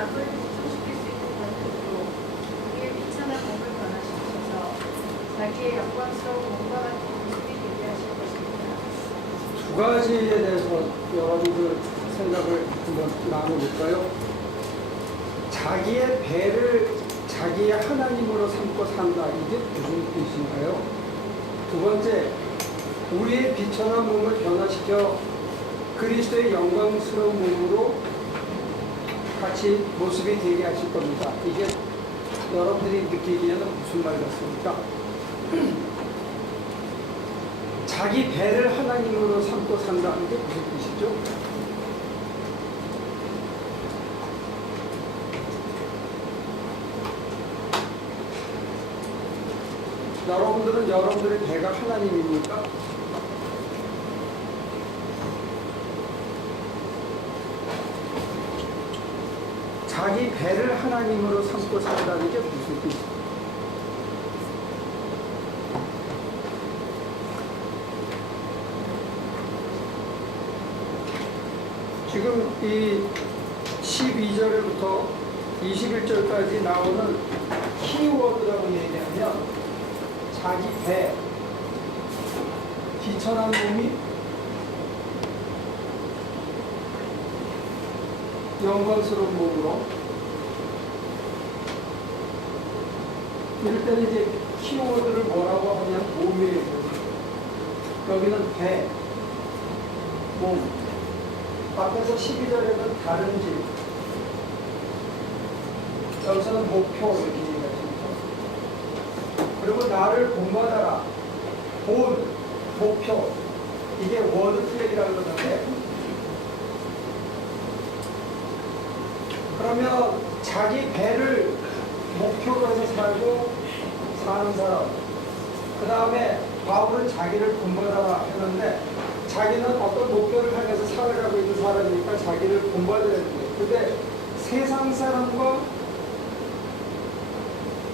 남을 소식할 수 있는 방식으로 우리의 비천한 몸을 변화시키셔서 자기의 영광스러운 몸과 같은 모습이 되게 하실 것입니다. 두 가지에 대해서 여러분들 생각을 한번 나눠볼까요? 자기의 배를 자기의 하나님으로 삼고 산다. 이게 무슨 뜻인가요? 두 번째, 우리의 비천한 몸을 변화시켜 그리스도의 영광스러운 몸으로 같이 모습이 되게 하실 겁니다. 이게 여러분들이 느끼기에는 무슨 말 같습니까? 자기 배를 하나님으로 삼고 산다는 게 무슨 뜻이죠? 여러분들은 여러분들의 배가 하나님입니까? 자기 배를 하나님으로 삼고 산다는 게 무슨 뜻이에요? 지금 이 12절부터 21절까지 나오는 키워드라고 얘기하면 자기 배, 비천한 몸이 영광스러운 몸으로, 이럴 때는 이제 키워드를 뭐라고 하냐면 몸이에요. 여기는 배, 몸. 앞에서 12절에는 다른 집, 여기서는 목표 이렇게 얘기하십니다. 그리고 나를 본받아라. 본, 목표. 이게 워드 플레이라고 그러는데, 그러면 자기 배를 목표로 해서 살고 사는 사람, 그 다음에 바울은 자기를 본받아라 했는데, 자기는 어떤 목표를 향해서 살아가고 있는 사람이니까 자기를 본받아야 되는데, 근데 세상 사람과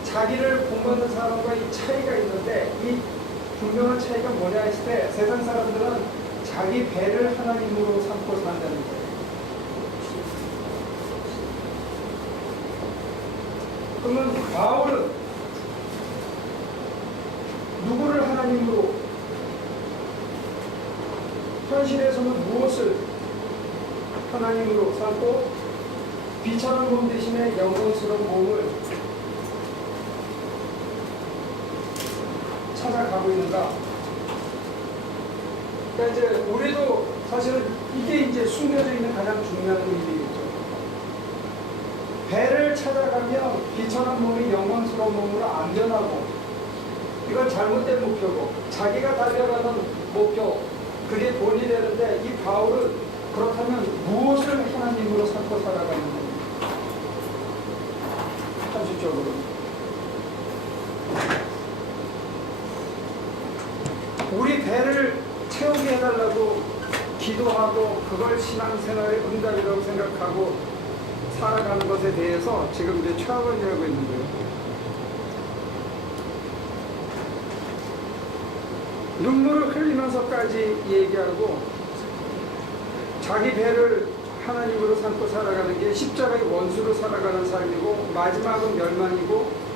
자기를 본받는 사람과 이 차이가 있는데, 이 분명한 차이가 뭐냐 했을 때, 세상 사람들은 자기 배를 하나님으로 삼고 산다는 거예요. 그러면 바울은 누구를 하나님으로, 현실에서는 무엇을 하나님으로 삼고 비천한 몸 대신에 영광스러운 몸을 찾아가고 있는가? 그러니까 이제 우리도 사실은 이게 이제 숨겨져 있는 가장 중요한 의미겠죠. 배를 찾아가면 비천한 몸이 영광스러운 몸으로 안 변하고, 이건 잘못된 목표고, 자기가 달려가는 목표, 그게 본이 되는데, 이 바울은 그렇다면 무엇을 하나님으로 삼고 살아가는 겁니까? 현실적으로. 우리 배를 채우게 해달라고 기도하고 그걸 신앙생활의 응답이라고 생각하고 살아가는 것에 대해서 지금 이제 최악을 하고 있는 거예요. 눈물을 흘리면서까지 얘기하고 자기 배를 하나님으로 삼고 살아가는 게 십자가의 원수로 살아가는 삶이고, 마지막은 멸망이고,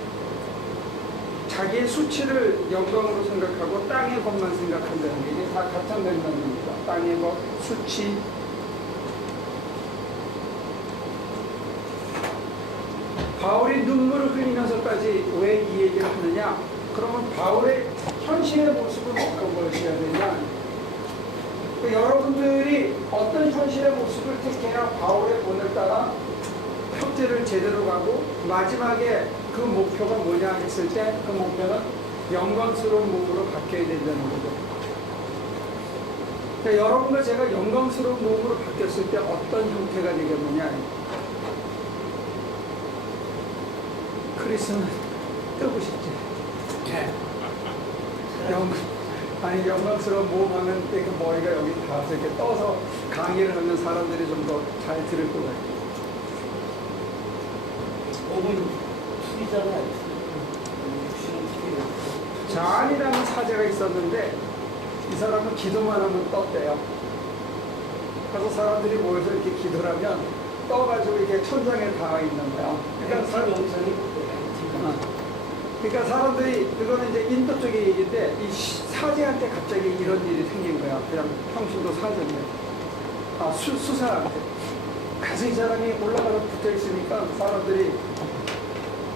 자기의 수치를 영광으로 생각하고 땅의 것만 생각한다는 게 이게 다 같은 맥락입니다. 땅의 것, 수치. 바울이 눈물을 흘리면서까지 왜 이 얘기를 하느냐? 그러면 바울의 현실의 모습을 어떤 것이어야 되냐? 여러분들이 어떤 현실의 모습을 택해야 바울의 본을 따라 표제를 제대로 가고 마지막에 그 목표가 뭐냐 했을 때 그 목표는 영광스러운 몸으로 바뀌어야 된다는 거죠. 그러니까 여러분과 제가 영광스러운 몸으로 바뀌었을 때 어떤 형태가 되겠느냐? 크리스는 뜨고 싶지. 영광스러운 몸 하면 그 머리가 여기 닿아서 이렇게 떠서 강의를 하면 사람들이 좀 더 잘 들을 것 같아요. 몸은 투기잖아요. 잔이라는 사제가 있었는데 이 사람은 기도만 하면 떴대요. 그래서 사람들이 모여서 이렇게 기도를 하면 떠가지고 이렇게 천장에 닿아 있는 거야. 그러니까 영상이 그러니까 사람들이 그거는 이제 인도 쪽의 얘기인데 이 사제한테 갑자기 이런 일이 생긴 거야. 그냥 평신도 사제인데 수사한테 가서 이 사람이 올라가서 붙어 있으니까 사람들이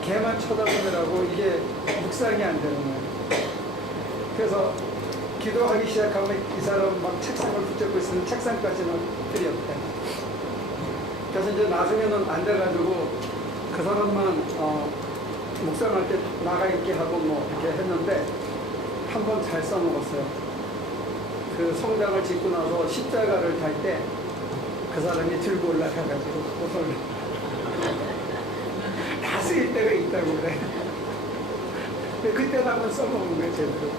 걔만 쳐다보느라고 이게 묵상이 안 되는 거야. 그래서 기도하기 시작하면 이 사람 막 책상을 붙잡고 있으면 책상까지는 들이었대. 그래서 이제 나중에는 안 돼가지고 그 사람만 묵상할 때 나가 있게 하고 뭐 이렇게 했는데 한 번 잘 써먹었어요. 그 성당을 짓고 나서 십자가를 달 때 그 사람이 들고 올라가가지고 옷을 다 쓰일 때가 있다고 그래. 근데 그때 한번 써먹은 거예요, 제대로.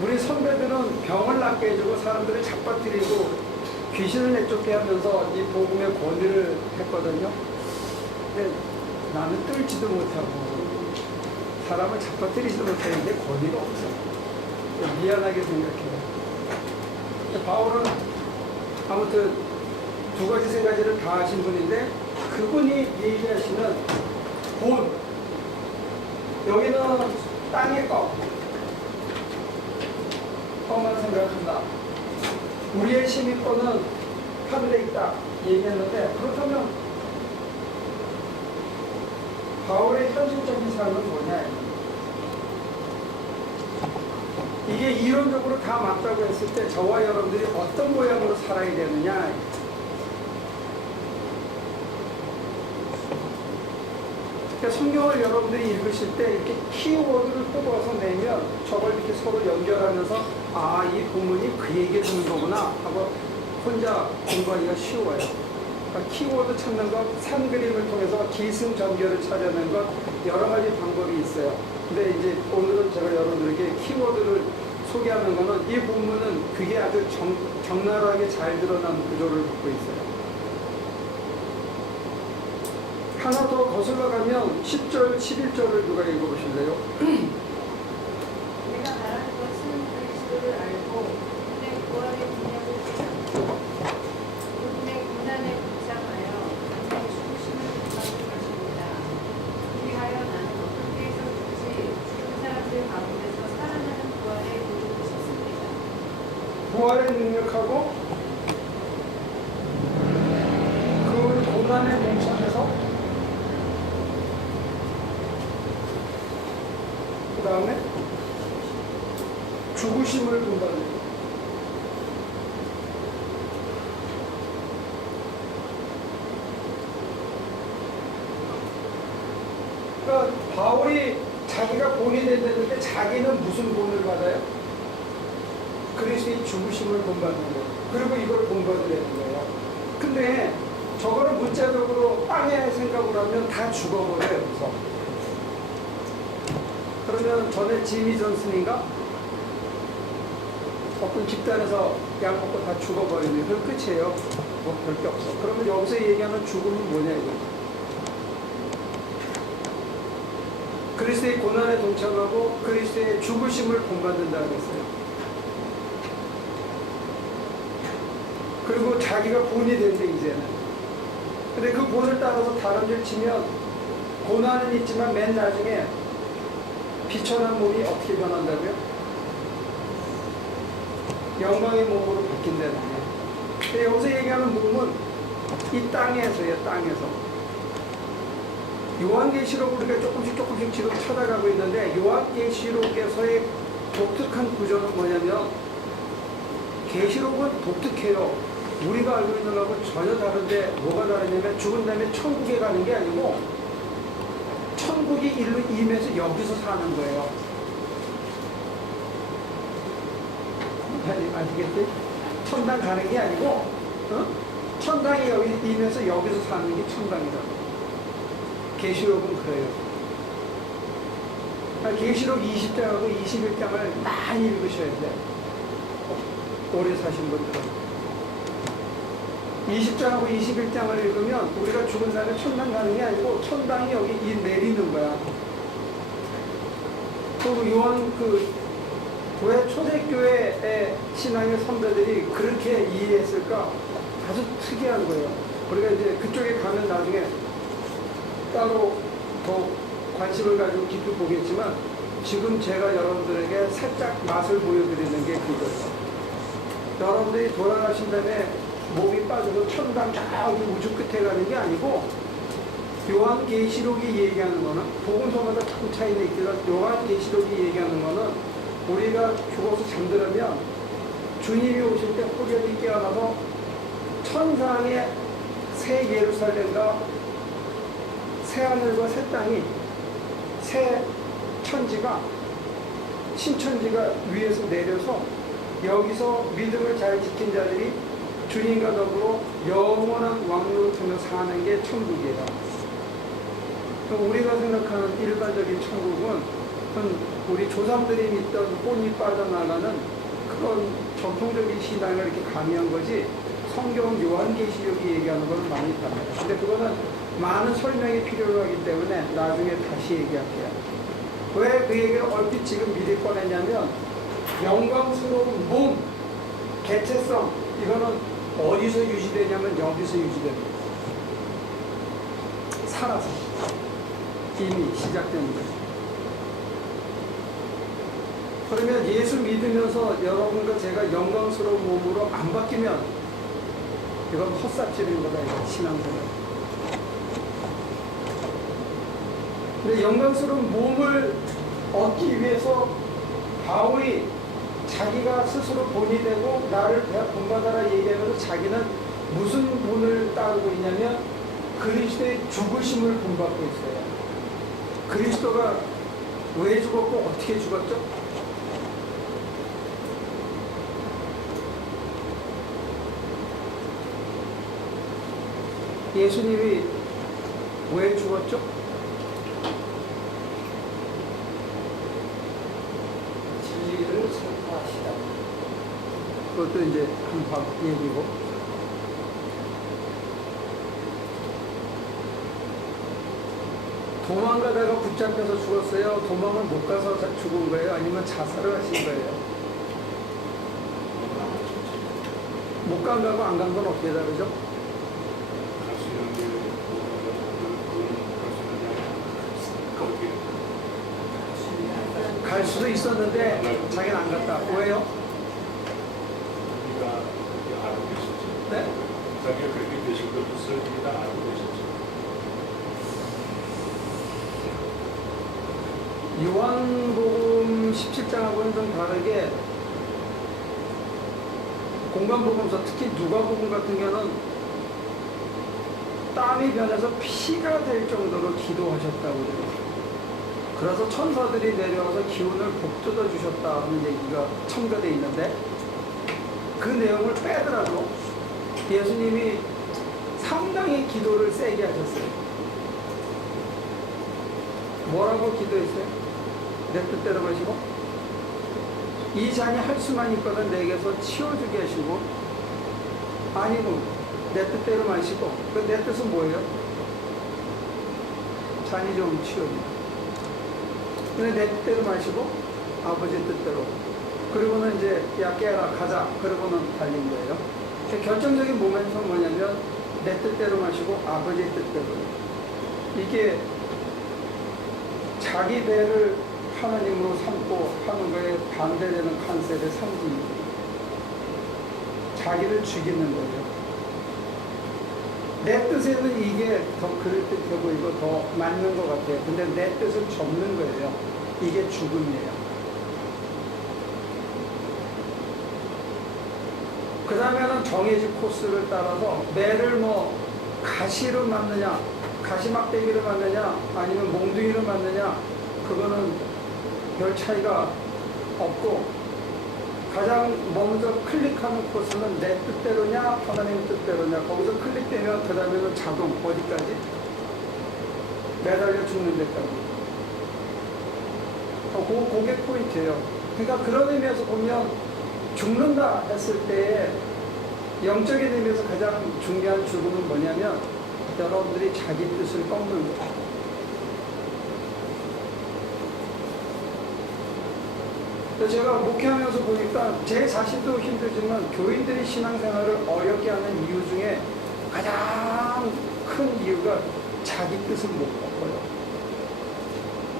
우리 선배들은 병을 낫게 해주고 사람들을 잡아뜨리고 귀신을 내쫓게 하면서 이 복음의 권위를 했거든요. 근데 나는 뚫지도 못하고 사람을 잡아뜨리지도 못하는데 권위가 없어. 미안하게 생각해요. 바울은 아무튼 두 가지 세 가지를 다 하신 분인데 그분이 얘기하시는 본, 여기는 땅의 것만 생각한다. 우리의 심의권은 하늘에 있다 얘기했는데, 그렇다면 바울의 현실적인 삶은 뭐냐? 이게 이론적으로 다 맞다고 했을 때 저와 여러분들이 어떤 모양으로 살아야 되느냐? 그러니까 성경을 여러분들이 읽으실 때 이렇게 키워드를 뽑아서 내면 저걸 이렇게 서로 연결하면서 이 본문이 그 얘기를 하는 거구나 하고 혼자 공부하기가 쉬워요. 그러니까 키워드 찾는 것, 산 그림을 통해서 기승전결을 찾아내는 것 여러 가지 방법이 있어요. 근데 이제 오늘은 제가 여러분들에게 키워드를 소개하는 거는 이 본문은 그게 아주 적나라하게 잘 드러난 구조를 갖고 있어요. 하나 더 거슬러 가면 10절, 11절을 누가 읽어보실래요? 내가 말하는 것은 그리스도를 알고 그분의 구원의 능력을 깨닫고 그분의 고난에 복장하여 그분의 죽으심을 받는 것입니다. 그리하여 나는 어떤 데에서 듣지 죽은 사람들 가운데서 살아나는 부활에 이르고 싶습니다. 부활의 능력하고 그 고난의 동참에서 그 다음에 죽으심을 본다는. 그러니까 바울이 자기가 본이 된다는데 자기는 무슨 본을 받아요? 그리스도의 죽으심을 본받는 거예요. 그리고 이걸 본받으려는 거예요. 근데 저거를 문자적으로 땅에 생각을 하면 다 죽어버려요. 그래서 그러면 전에 지미 존슨인가? 어떤 집단에서 약 먹고 다 죽어버리면 그럼 끝이에요. 뭐 별 게 없어. 그러면 여기서 얘기하는 죽음은 뭐냐 이거. 그리스도의 고난에 동참하고 그리스도의 죽으심을 본받는다고 했어요. 그리고 자기가 본이 된대 이제는. 근데 그 본을 따라서 다른 일 치면 고난은 있지만 맨 나중에 비천한 몸이 어떻게 변한다고요? 영광의 몸으로 바뀐다는 거예요. 근데 여기서 얘기하는 몸은 이 땅에서요, 땅에서. 요한계시록 우리가 조금씩 지금 찾아가고 있는데 요한계시록에서의 독특한 구조는 뭐냐면 계시록은 독특해요. 우리가 알고 있는 거하고 전혀 다른데 뭐가 다르냐면 죽은 다음에 천국에 가는 게 아니고 천국이 일로 임해서 여기서 사는 거예요. 아시겠지? 천당 가는 게 아니고 천당이 여기 임해서 여기서 사는 게 천당이라고. 계시록은 그래요. 계시록 20장하고 21장을 많이 읽으셔야 돼. 오래 사신 분들은. 20장하고 21장을 읽으면 우리가 죽은 다음에 천당 가는 게 아니고 천당이 여기 내리는 거야. 그리고 요한 왜 초대교회의 신앙의 선배들이 그렇게 이해했을까? 아주 특이한 거예요. 우리가 이제 그쪽에 가면 나중에 따로 더 관심을 가지고 깊이 보겠지만, 지금 제가 여러분들에게 살짝 맛을 보여드리는 게 그거예요. 여러분들이 돌아가신 다음에 몸이 빠져서 천당 저기 우주 끝에 가는 게 아니고, 요한계시록이 얘기하는 거는, 복음서마다 큰 차이는 있지만 요한계시록이 얘기하는 거는, 우리가 죽어서 잠들으면 주님이 오실 때 호련히 깨어나서 천상의 새 예루살렘과 새 하늘과 새 땅이, 새 천지가, 신천지가 위에서 내려서 여기서 믿음을 잘 지킨 자들이 주님과 더불어 영원한 왕노릇하며 사는 게 천국이에요. 우리가 생각하는 일반적인 천국은 우리 조상들이 믿던 혼이 빠져나가는 그런 전통적인 신앙을 이렇게 가미한 거지, 성경 요한계시록이 얘기하는 건 많이 다릅니다. 근데 그거는 많은 설명이 필요하기 때문에 나중에 다시 얘기할게요. 왜 그 얘기를 얼핏 지금 미리 꺼냈냐면, 영광스러운 몸, 개체성, 이거는 어디서 유지되냐면 여기서 유지됩니다. 살아서 이미 시작된 거예요. 그러면 예수 믿으면서 여러분과 제가 영광스러운 몸으로 안 바뀌면 이건 헛사치는 거다, 이거 신앙생활. 근데 영광스러운 몸을 얻기 위해서 바울이 자기가 스스로 본이 되고 나를 본받아라 얘기하면서 자기는 무슨 본을 따르고 있냐면 그리스도의 죽으심을 본받고 있어요. 그리스도가 왜 죽었고 어떻게 죽었죠? 예수님이 왜 죽었죠? 진리를 선포하시다. 그것도 이제 한 얘기고. 도망가다가 붙잡혀서 죽었어요? 도망을 못 가서 죽은 거예요? 아니면 자살을 하신 거예요? 못 간 거하고 안 간 건 어떻게 다르죠? 갈 수도 있었는데 자기는 안 갔다. 왜요? 우리가 그렇게 알고 계셨죠. 네? 자기가 그렇게 되신 것을 우리가 알고 계셨죠. 요한복음 17장하고는 좀 다르게 공간복음서, 특히 누가복음 같은 경우는 땀이 변해서 피가 될 정도로 기도하셨다고 그래요. 그래서 천사들이 내려와서 기운을 북돋아 주셨다는 얘기가 첨가되어 있는데, 그 내용을 빼더라도 예수님이 상당히 기도를 세게 하셨어요. 뭐라고 기도했어요? 내 뜻대로 마시고, 이 잔이 할 수만 있거든 내게서 치워주게 하시고, 아니면 내 뜻대로 마시고, 그 내 뜻은 뭐예요? 잔이 좀 치워주고, 근데 내 뜻대로 마시고 아버지 뜻대로, 그리고는 이제 야 깨라 가자, 그러고는 달린 거예요. 결정적인 모멘트는 뭐냐면 내 뜻대로 마시고 아버지 뜻대로. 이게 자기 배를 하나님으로 삼고 하는 거에 반대되는 컨셉의 상징이에요. 자기를 죽이는 거예요. 내 뜻에는 이게 더 그럴듯해 보이고 더 맞는 것 같아요. 근데 내 뜻을 접는 거예요. 이게 죽음이에요. 그 다음에는 정해진 코스를 따라서 매를 뭐 가시로 맞느냐, 가시막대기로 맞느냐, 아니면 몽둥이로 맞느냐, 그거는 별 차이가 없고, 가장 먼저 클릭하는 코스는 내 뜻대로냐 하나님 뜻대로냐. 거기서 클릭되면 그 다음에는 자동 어디까지? 매달려 죽는 데까지. 그게 포인트예요. 그러니까 그런 의미에서 보면 죽는다 했을 때 영적인 의미에서 가장 중요한 죽음은 뭐냐면 여러분들이 자기 뜻을 꺾는 거예요. 그래서 제가 목회하면서 보니까 제 자신도 힘들지만 교인들이 신앙생활을 어렵게 하는 이유 중에 가장 큰 이유가 자기 뜻을 못 꺾어요.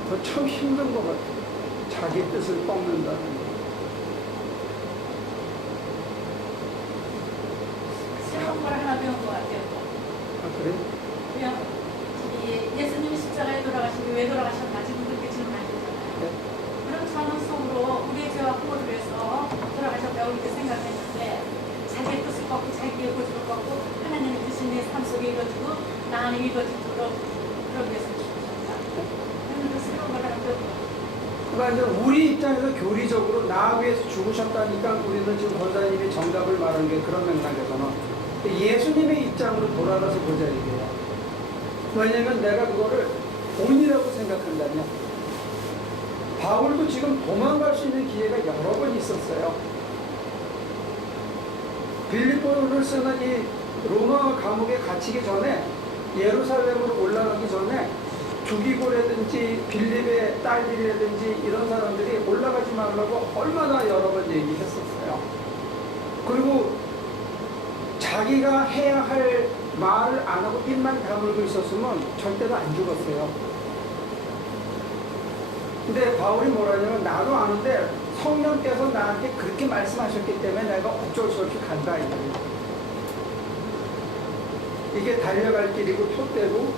그거 참 힘든 것 같아요. 자기 뜻을 꺾는다는 거. 새로운 걸 하나 배운 것 같아요. 아, 그래? 그냥 예수님이 십자가에 돌아가신 게 왜 돌아가셨나 지금 그렇게 질문하셨잖아요. 네. 그런 찬원 속으로 우리의 죄와 부모를 위해서 돌아가셨다고 이렇게 생각했는데 자기의 뜻을 꺾고 자기의 고집을 꺾고 하나님의 뜻이 내 삶 속에 이루어지고 나 안에 이루어지도록 그러기 위해서 주셨다. 그런 새로운 걸 하나 배운 것 같아요. 그러니까 이제 우리 입장에서 교리적으로 나 위해서 죽으셨다니까 우리는 지금 권사님이 정답을 말한 게 그런 맥락에서는 예수님의 입장으로 돌아가서 보자 이게요. 왜냐면 내가 그거를 본이라고 생각한다면 바울도 지금 도망갈 수 있는 기회가 여러 번 있었어요. 빌립보를 쓰는 이 로마 감옥에 갇히기 전에 예루살렘으로 올라가기 전에 죽이고라든지 빌립의 딸들이라든지 이런 사람들이 올라가지 말라고 얼마나 여러 번 얘기했었어요. 그리고 자기가 해야 할 말을 안 하고 입만 다물고 있었으면 절대로 안 죽었어요. 근데 바울이 뭐라냐면 나도 아는데 성령께서 나한테 그렇게 말씀하셨기 때문에 내가 어쩔 수 없이 간다 이거예요. 이게 달려갈 길이고 표대고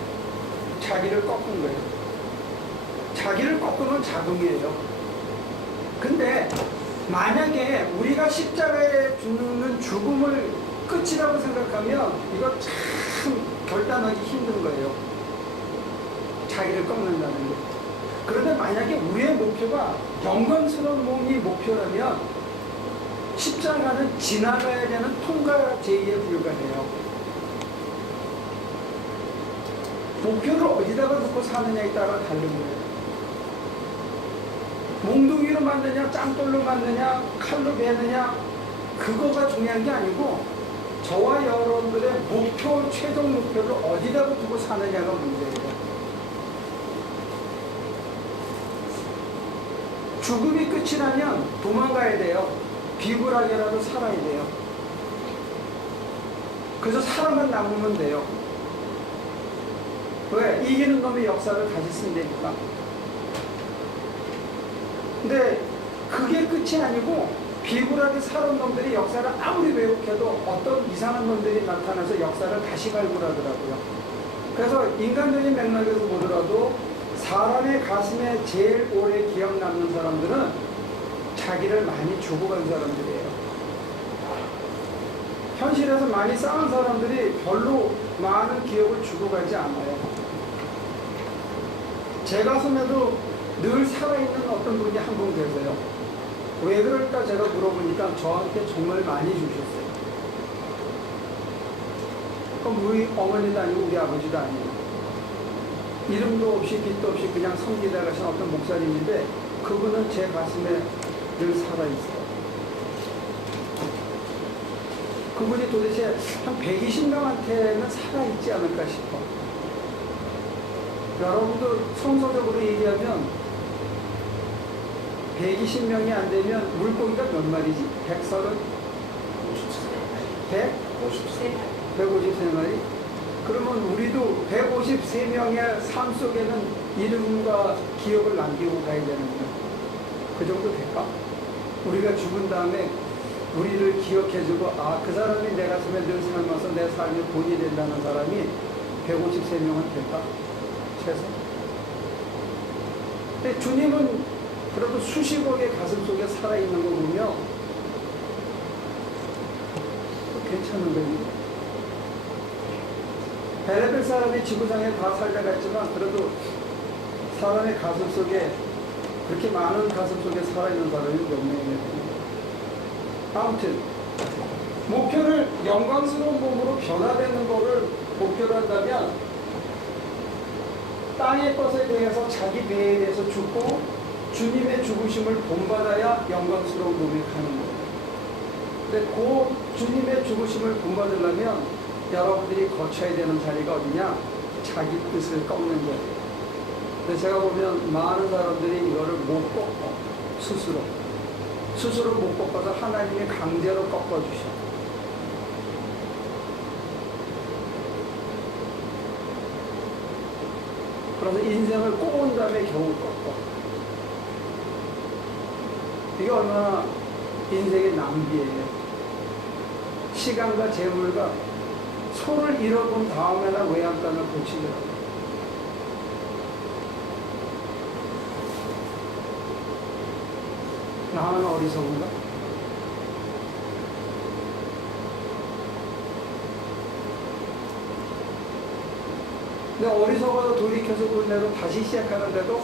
자기를 꺾은 거예요. 자기를 꺾으면 자동이에요. 근데 만약에 우리가 십자가에 죽는 죽음을 끝이라고 생각하면 이거 참 결단하기 힘든 거예요. 자기를 꺾는다는 게. 그런데 만약에 우리의 목표가 영광스러운 몸이 목표라면 십자가는 지나가야 되는 통과 제의에 불과해요. 목표를 어디다가 놓고 사느냐에 따라 다른 거예요. 몽둥이로 만드냐, 짱돌로 만드냐, 칼로 베느냐, 그거가 중요한 게 아니고 저와 여러분들의 목표, 최종 목표를 어디다가 두고 사느냐가 문제예요. 죽음이 끝이라면 도망가야 돼요. 비굴하게라도 살아야 돼요. 그래서 살아만 남으면 돼요. 왜? 이기는 놈의 역사를 다시 쓴다니까. 근데 그게 끝이 아니고 비굴하게 살은 놈들이 역사를 아무리 왜곡해도 어떤 이상한 놈들이 나타나서 역사를 다시 발굴하더라고요. 그래서 인간적인 맥락에서 보더라도 사람의 가슴에 제일 오래 기억 남는 사람들은 자기를 많이 주고 간 사람들이에요. 현실에서 많이 싸운 사람들이 별로 많은 기억을 주고 가지 않아요. 제 가슴에도 늘 살아있는 어떤 분이 한 분 계세요. 왜 그럴까 제가 물어보니까 저한테 정말 많이 주셨어요. 그럼 우리 어머니도 아니고 우리 아버지도 아니에요. 이름도 없이 빛도 없이 그냥 섬기다 가신 어떤 목사님인데 그분은 제 가슴에 늘 살아있어요. 그분이 도대체 한 120명한테는 살아있지 않을까 싶어. 여러분도 성서적으로 얘기하면 120명이 안 되면 물고기가 몇 마리지? 153마리? 그러면 우리도 153명의 삶 속에는 이름과 기억을 남기고 가야 되는 거야. 그 정도 될까? 우리가 죽은 다음에 우리를 기억해주고 그 사람이 내 가슴에 늘 삶아서 내 삶의 본이 된다는 사람이 153명은 될까? 최소? 근데 주님은 그래도 수십억의 가슴 속에 살아있는 거 보면 괜찮은 거예요. 베레벨 사람이 지구상에 다 살다가 했지만 그래도 사람의 가슴 속에 그렇게 많은 가슴 속에 살아있는 사람이 몇 명이냐. 아무튼 목표를 영광스러운 몸으로 변화되는 거를 목표로 한다면 땅의 것에 대해서 자기 배에 대해서 죽고 주님의 죽으심을 본받아야 영광스러운 몸이 가는 거예요. 근데 그 주님의 죽으심을 본받으려면 여러분들이 거쳐야 되는 자리가 어디냐? 자기 뜻을 꺾는 거예요. 근데 제가 보면 많은 사람들이 이거를 못 꺾어 스스로. 스스로 못 꺾어서 하나님이 강제로 꺾어주셔. 그래서 인생을 꼬은 다음에 겨우 꺾어. 이게 얼마나 인생의 낭비예요. 시간과 재물과 소를 잃어본 다음에나 외양간을 고치더라고요. 나는 어리석은가? 근데 어리석어서 돌이켜서 그런데도 다시 시작하는데도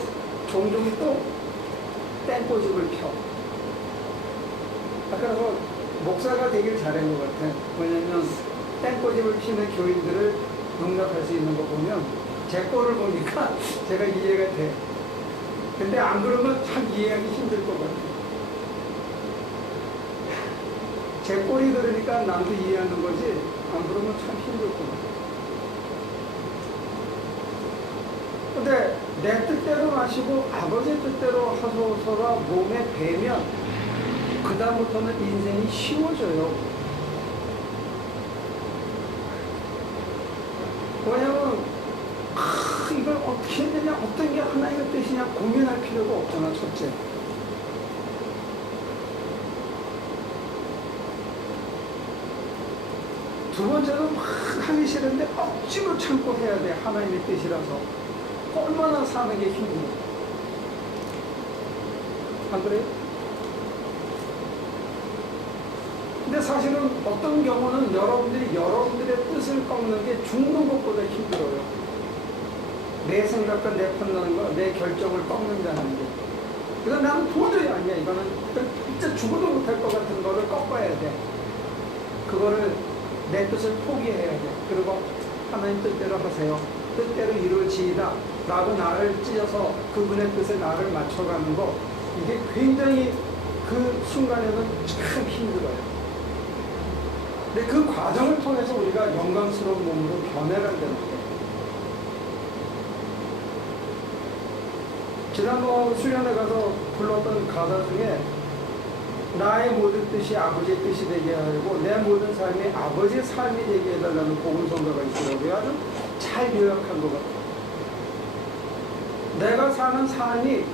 종종 또 땡꼬집을 펴. 그래서 목사가 되길 잘한 것 같아. 왜냐면 땡꼬집을 피는 교인들을 농락할 수 있는 거 보면 제 거를 보니까 제가 이해가 돼. 근데 안 그러면 참 이해하기 힘들 것 같아. 제 꼴이 그러니까 남도 이해하는 거지 안 그러면 참 힘들 것 같아. 근데 내 뜻대로 마시고 아버지 뜻대로 하소서가 몸에 배면 그 다음부터는 인생이 쉬워져요. 왜냐면 이걸 어떻게 해야 되냐, 어떤 게 하나님의 뜻이냐 고민할 필요가 없잖아. 첫째, 두 번째는 막 하기 싫은데 억지로 참고 해야 돼. 하나님의 뜻이라서. 얼마나 사는 게 힘들어. 안 그래요? 근데 사실은 어떤 경우는 여러분들의 뜻을 꺾는 게 죽는 것보다 힘들어요. 내 생각과 내 판단과 내 결정을 꺾는다는 게. 그래서 나는 도저히 아니야. 이거는 진짜 죽어도 못할 것 같은 거를 꺾어야 돼. 그거를 내 뜻을 포기해야 돼. 그리고 하나님 뜻대로 하세요. 뜻대로 이루어지이다 라고 나를 찢어서 그분의 뜻에 나를 맞춰가는 거, 이게 굉장히 그 순간에는 참 힘들어요. 근데 그 과정을 통해서 우리가 영광스러운 몸으로 변해간다는 거예요. 지난번 수련회 가서 불렀던 가사 중에 나의 모든 뜻이 아버지의 뜻이 되게 하고 내 모든 삶이 아버지의 삶이 되게 해달라는 복음성가가 있더라고요. 아주 잘 요약한 것 같아요. 내가 사는 삶이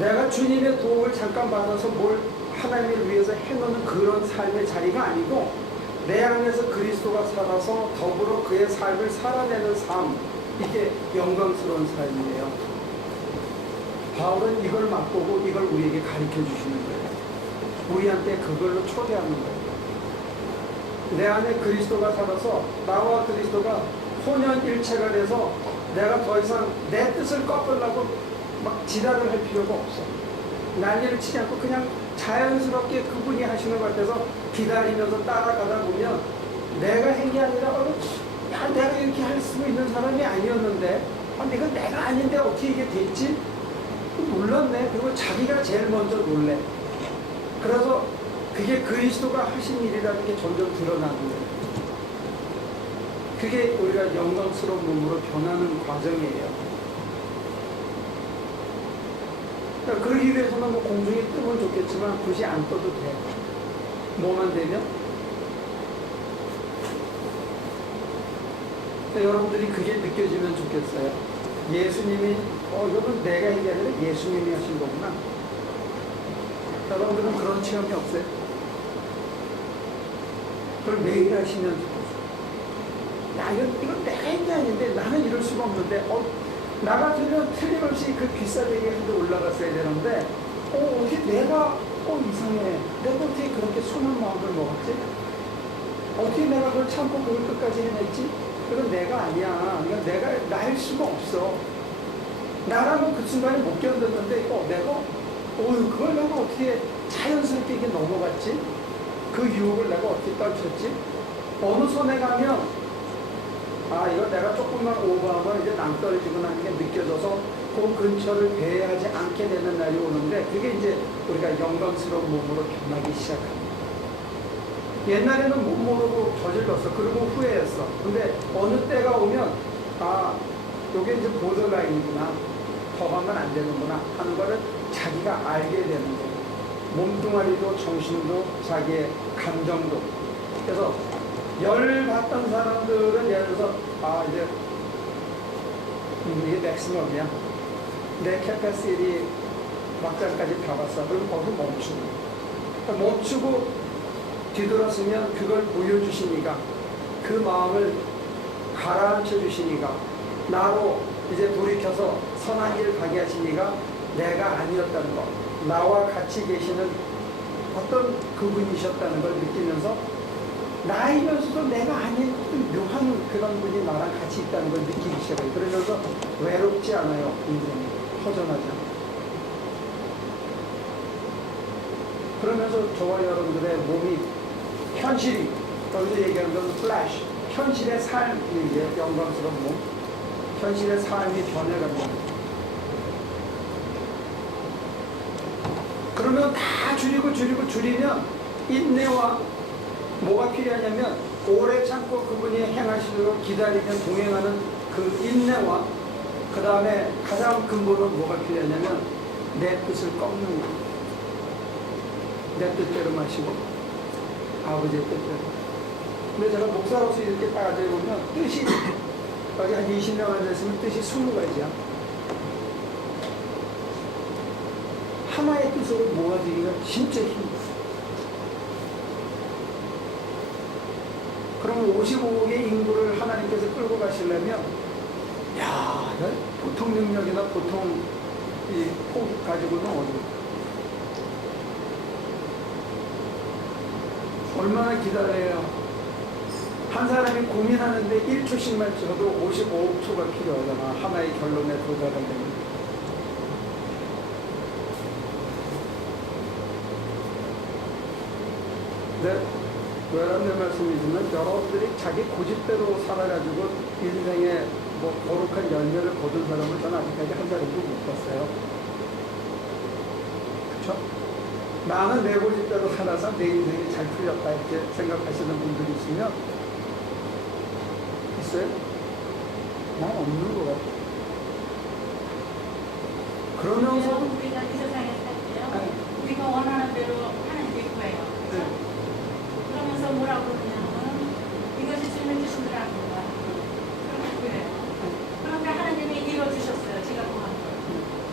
내가 주님의 도움을 잠깐 받아서 뭘 하나님을 위해서 해놓는 그런 삶의 자리가 아니고 내 안에서 그리스도가 살아서 더불어 그의 삶을 살아내는 삶, 이게 영광스러운 삶이에요. 바울은 이걸 맛보고 이걸 우리에게 가르쳐 주시는 거예요. 우리한테 그걸로 초대하는 거예요. 내 안에 그리스도가 살아서 나와 그리스도가 혼연일체가 돼서 내가 더 이상 내 뜻을 꺾으려고 막 지랄을 할 필요가 없어. 난리를 치지 않고 그냥 자연스럽게 그분이 하시는 것 같아서 기다리면서 따라가다 보면 내가 한 게 아니라 야, 내가 이렇게 할 수 있는 사람이 아니었는데 이건 내가 아닌데 어떻게 이게 됐지? 놀랐네. 그리고 자기가 제일 먼저 놀래. 그래서 그게 그리스도가 하신 일이라는 게 점점 드러나는 거예요. 그게 우리가 영광스러운 몸으로 변하는 과정이에요. 그러니까 그러기 위해서는 뭐 공중에 뜨면 좋겠지만 굳이 안 떠도 돼. 뭐만 되면? 그러니까 여러분들이 그게 느껴지면 좋겠어요. 예수님이 이건 내가 얘기 아니라 예수님이 하신 거구나. 여러분들은 그런 체험이 없어요? 그걸 매일 하시면 좋겠어요. 야, 이건 내가 한 게 아닌데 나는 이럴 수가 없는데 나 같으면 틀림없이 그 귓사대기에 한데 올라갔어야 되는데 어떻게 내가 이상해. 내가 어떻게 그렇게 순한 마음을 먹었지? 어떻게 내가 그걸 참고 그걸 끝까지 해냈지? 그건 내가 아니야. 그러니까 내가 나일 수가 없어. 나라면 그 순간에 못 견뎠는데 그걸 내가 어떻게 자연스럽게 이게 넘어갔지? 그 유혹을 내가 어떻게 떨쳤지? 어느 손에 가면 이거 내가 조금만 오버하면 이제 낭떨어지고 하는 게 느껴져서 그 근처를 배회하지 않게 되는 날이 오는데 그게 이제 우리가 영광스러운 몸으로 변하기 시작합니다. 옛날에는 못 모르고 저질렀어. 그리고 후회했어. 근데 어느 때가 오면 요게 이제 보더라인이구나. 더 가면 안 되는구나 하는 거를 자기가 알게 되는 거예요. 몸뚱아리도 정신도 자기의 감정도. 그래서 열받던 사람들은 예를 들어서 이제 이게 맥시멈이야. 내 캐패시티 막장까지 가봤어. 그럼 거기서 멈추고 뒤돌았으면 그걸 보여주시니까, 그 마음을 가라앉혀 주시니까, 나로 이제 돌이켜서 선한 길 가게 하시니까 내가 아니었다는 것, 나와 같이 계시는 어떤 그분이셨다는 걸 느끼면서 나이면서도 내가 아닌 어떤 묘한 그런 분이 나랑 같이 있다는 걸 느끼기 시작해요. 그러면서 외롭지 않아요. 인생이 허전하지 않아요. 그러면서 저와 여러분들의 몸이 현실이, 여기서 얘기하는 건 플래시, 현실의 삶이 이제 영광스러운 몸, 현실의 삶이 변해갑니다. 그러면 다 줄이면 인내와 뭐가 필요하냐면, 오래 참고 그분이 행하시도록 기다리면 동행하는 그 인내와, 그 다음에 가장 근본은 뭐가 필요하냐면 내 뜻을 꺾는 거. 내 뜻대로 마시고 아버지의 뜻대로. 근데 제가 목사로서 이렇게 따져보면 뜻이, 여기 한 20년 앉아있으면 뜻이 20가지야. 하나의 뜻으로 모아지기가 진짜 힘들어. 그럼 55억의 인구를 하나님께서 끌고 가시려면, 야, 보통 능력이나 보통 이 폭 가지고는 어려워. 얼마나 기다려요. 한 사람이 고민하는데 1초씩만 쳐도 55억 초가 필요하잖아. 하나의 결론에 도달하려면. 네, 왜라는 말씀이지만, 여러분들이 자기 고집대로 살아가지고 인생에 뭐 거룩한 열매를 거둔 사람을 저는 아직까지 한 사람도 못 봤어요. 그쵸? 나는 내 고집대로 살아서 내 인생이 잘 풀렸다 이렇게 생각하시는 분들이 있으면, 있어요? 난 없는 것 같아. 그러면서 우리가 이 세상에 살 때요, 우리가 원하는 대로 하는 게 구해요. 네. 그러면서 뭐라고 그러냐면, 이것이 주님의 뜻인 줄 압니다. 그러면 그래요. 그런데 하나님이 이뤄주셨어요. 제가 구한 걸.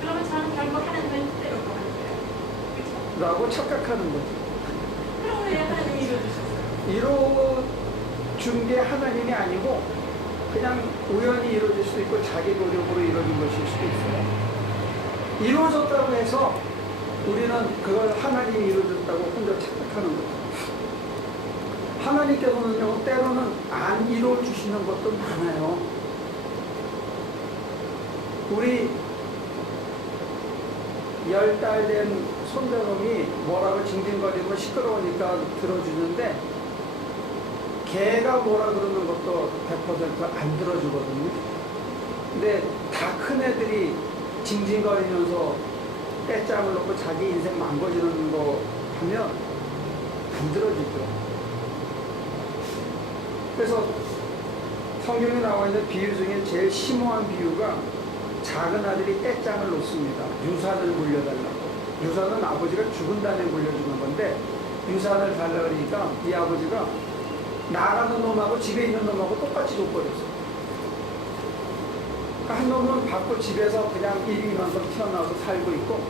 그러면 저는 결국 하나님의 뜻대로 구하는 거예요. 그렇죠? 라고 착각하는 거지. 그럼 왜 하나님이 이뤄주셨어요? 이루어준 게 하나님이 아니고 그냥 우연히 이루어질 수도 있고 자기 노력으로 이루어진 것일 수도 있어요. 이루어졌다고 해서 우리는 그걸 하나님이 이루어졌다고 혼자 착각하는 거죠. 하나님께서는요, 때로는 안 이루어주시는 것도 많아요. 우리 10달 된 손자놈이 뭐라고 징징거리고 시끄러우니까 들어주는데, 걔가 뭐라 그러는 것도 100% 안 들어주거든요. 근데 다 큰 애들이 징징거리면서 떼짱을 놓고 자기 인생 망가지는 거 하면 안 들어주죠. 그래서 성경에 나와 있는 비유 중에 제일 심오한 비유가, 작은 아들이 떼짱을 놓습니다. 유산을 물려달라고. 유산은 아버지가 죽은 다음에 물려주는 건데, 유산을 달라고 그러니까 이 아버지가 나가는 놈하고 집에 있는 놈하고 똑같이 줘버렸어. 그러니까 한 놈은 받고 집에서 그냥 일이만큼 튀어나와서 살고 있고,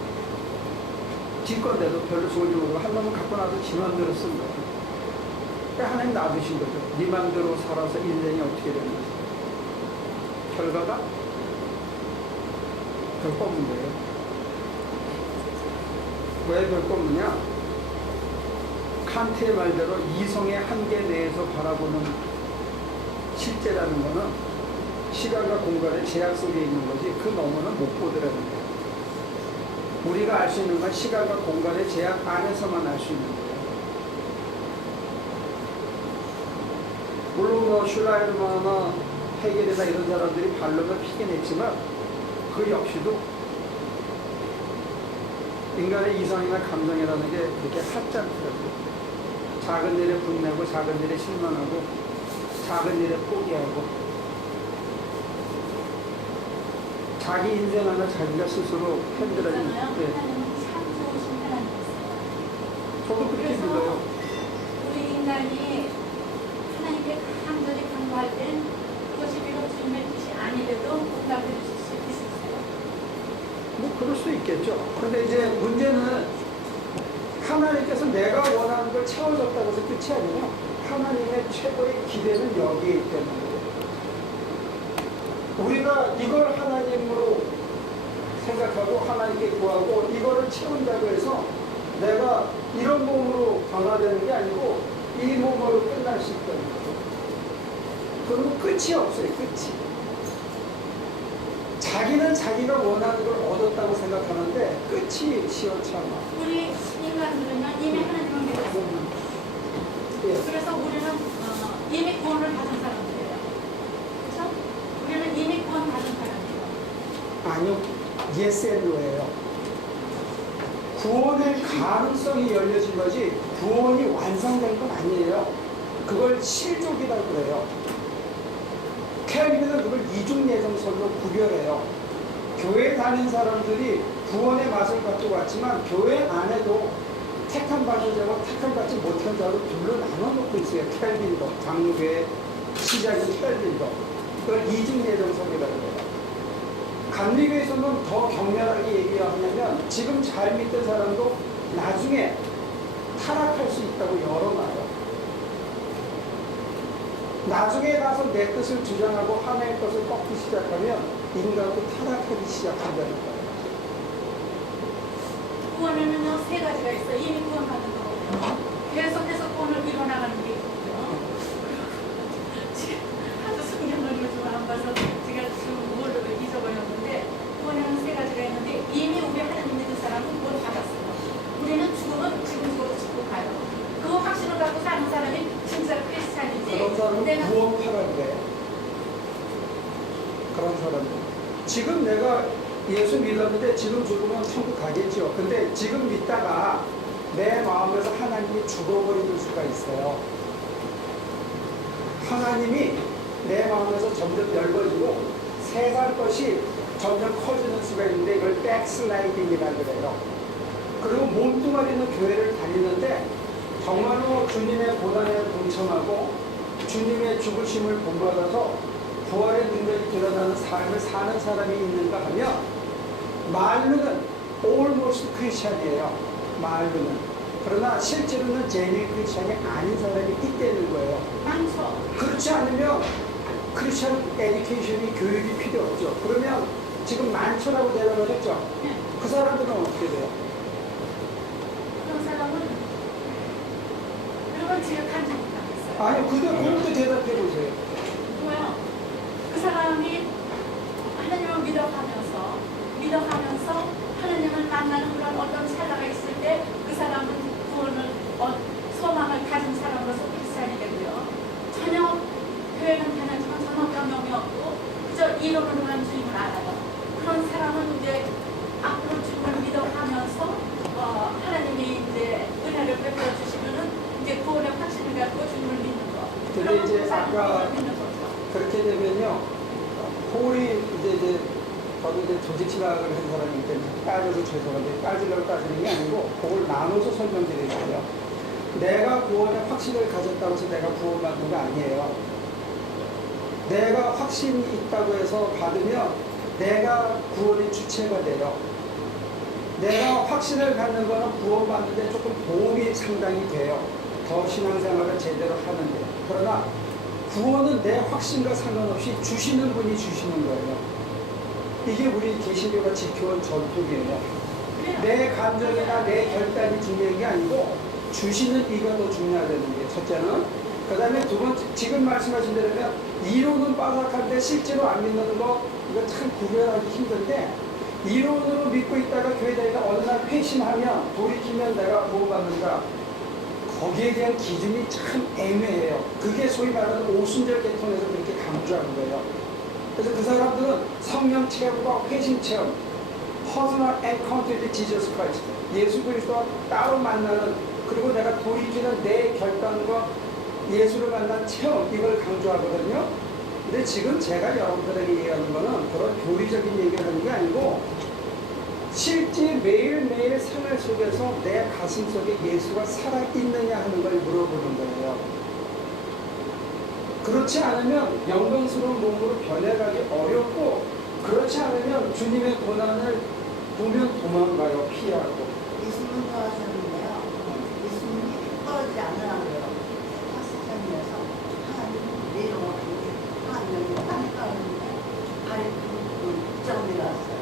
지 건데도 별로 좋은지 모르고, 한 놈은 갖고 나서 지 맘대로 쓴 거야. 그러니까 하나님 놔두신 거죠. 네 맘대로 살아서 인생이 어떻게 되는 거지. 결과가 별 거 없는 거예요. 왜 별 거 없느냐? 칸트의 말대로 이성의 한계 내에서 바라보는 실제라는 거는 시간과 공간의 제약 속에 있는 거지, 그 너머는 못 보더라는 거예요. 우리가 알 수 있는 건 시간과 공간의 제약 안에서만 알 수 있는 거예요. 물론 뭐 슈라이르마나 헤겔이나 이런 사람들이 반론을 피긴 했지만, 그 역시도 인간의 이성이나 감정이라는 게 그렇게 하지 않더라고요. 작은 일에 분내고, 작은 일에 실망하고, 작은 일에 포기하고, 자기 인생 하나 자기가 스스로 핸들하는. 하나님은 참 좋으신 하나님이세요. 있겠죠. 근데 이제 문제는 하나님께서 내가 원하는 걸 채워줬다고 해서 끝이 아니라 하나님의 최고의 기대는 여기에 있다는 거예요. 우리가 이걸 하나님으로 생각하고 하나님께 구하고 이거를 채운다고 해서 내가 이런 몸으로 변화되는 게 아니고 이 몸으로 끝날 수 있다는 거예요. 그러면 끝이 없어요. 끝이. 자기는 자기가 원하는 걸 얻었다고 생각하는데 끝이 시원찮아. 우리 인간들은요 이미 하나님을 믿었어요. 예. 그래서 우리는 이미 구원을 받은 사람들이에요. 그렇죠? 우리는 이미 구원 받은 사람이에요. 아니요. yes and no예요. 구원의 가능성이 열려진 거지 구원이 완성된 건 아니에요. 그걸 실족이라고 그래요. 켈빈은 그걸 이중예정설로 구별해요. 교회 다닌 사람들이 구원의 맛을 가지고 왔지만 교회 안에도 택함 받은 자와 택함 받지 못한 자로 둘로 나눠놓고 있어요. 켈빈도 장로교의 시작인 켈빈도 그걸 이중예정설이라고 해요. 감리교에서는 더 격렬하게 얘기하냐면 지금 잘 믿던 사람도 나중에 타락할 수 있다고 열어놔요. 나중에 가서 내 뜻을 주장하고 하나님의 것을 꺾기 시작하면 인간도 타락하기 시작한다는 거예요. 구원에는요 세 가지가 있어요. 이미 구원받은 거거든요. 계속해서 구원을 이뤄나가는 게 있거든요. 지금 하도 성경을 요즘 안 봐서 제가 지금 뭘 잊어버렸는데 구원에는 세 가지가 있는데 이미 우리 하나님 믿는 사람은 구원 받았어요. 우리는 죽으면 지금 죽어도 죽고 가요. 그 확신을 갖고 사는 사람이 진짜 크리스찬이지. 그런 사람은 내가 구원파라고 그래요. 그런 사람들. 지금 내가 예수 믿었는데 지금 죽으면 천국 가겠죠. 근데 지금 믿다가 내 마음에서 하나님이 죽어버리는 수가 있어요. 하나님이 내 마음에서 점점 넓어지고 세상 것이 점점 커지는 수가 있는데 이걸 백슬라이딩이라고 그래요. 그리고 몸뚱아리는 교회를 다니는데 정말로 주님의 고난에 동참하고 주님의 죽으심을 본받아서 부활의 능력이 드러나는 삶을 사는 사람이 있는가 하면 말로는 almost 크리스찬이에요. 말로는. 그러나 실제로는 제니 크리스찬이 아닌 사람이 있다는 거예요. 많죠. 그렇지 않으면 크리스찬 에듀케이션이 교육이 필요 없죠. 그러면 지금 많죠라고 대답하셨죠? 네. 그 사람들은 어떻게 돼요? 그런 사람은 그러면 제가 간증을 당했어요. 아니, 그것도 대답해 보세요. 뭐요? 그 사람이 하나님을 믿어가면서 하나님을 만나는 그런 어떤 찰나가 있을 때 그 사람은 구원을 소망을 가진 사람으로서 크리스찬이 되고요. 전혀 교회는 다녔지만 전혀 경험이 없고 그저 이론으로만 주님을 알아요. 그런 사람은 이제 앞으로 주님을 믿어가면서 하나님이 이제 은혜를 베풀어 주시면은 이제 구원의 확신을 갖고 주님을 믿는 거. 근데 이제 그런 사람을 아까 믿는 거죠. 그렇게 되면요, 홀이 이제 저도 이제 조직 신학을 한 사람이기 때문에 따져서 죄송한데 따지려고 따지는 게 아니고 그걸 나눠서 설명드릴게요. 내가 구원의 확신을 가졌다고 해서 내가 구원받는 거 아니에요. 내가 확신이 있다고 해서 받으면 내가 구원의 주체가 돼요. 내가 확신을 갖는 거는 구원받는데 조금 도움이 상당히 돼요. 더 신앙생활을 제대로 하는데. 그러나 구원은 내 확신과 상관없이 주시는 분이 주시는 거예요. 이게 우리 계시교가 지켜온 전통이에요. 내 감정이나 내 결단이 중요한 게 아니고 주시는 이가 더 중요하다는 게 첫째는. 그 다음에 두 번째, 지금 말씀하신 대로면 이론은 빠삭한데 실제로 안 믿는 거 이거 참 구별하기 힘든데 이론으로 믿고 있다가 교회 다니다 어느 날 회심하면 돌이키면 내가 구원받는다. 거기에 대한 기준이 참 애매해요. 그게 소위 말하는 오순절 계통에서 그렇게 강조하는 거예요. 그래서 그 사람들은 성령 체험과 회심 체험, personal encounter with Jesus Christ, 예수 그리스도와 따로 만나는, 그리고 내가 돌이키는 내 결단과 예수를 만난 체험, 이걸 강조하거든요. 근데 지금 제가 여러분들에게 얘기하는 거는 그런 교리적인 얘기를 하는 게 아니고 실제 매일매일 생활 속에서 내 가슴 속에 예수가 살아있느냐 하는 걸 물어보는 거예요. 그렇지 않으면 영광스러운 몸으로 변해가기 어렵고, 그렇지 않으면 주님의 고난을 보면 도망가요. 피하고. 예수님은 도와주셨는데요. 예수님이 떨어지지 않으라고요. 파스전에서 하나님 내려오고 하나님이 땅에 떨어졌는데 발이 쭉 내려왔어요.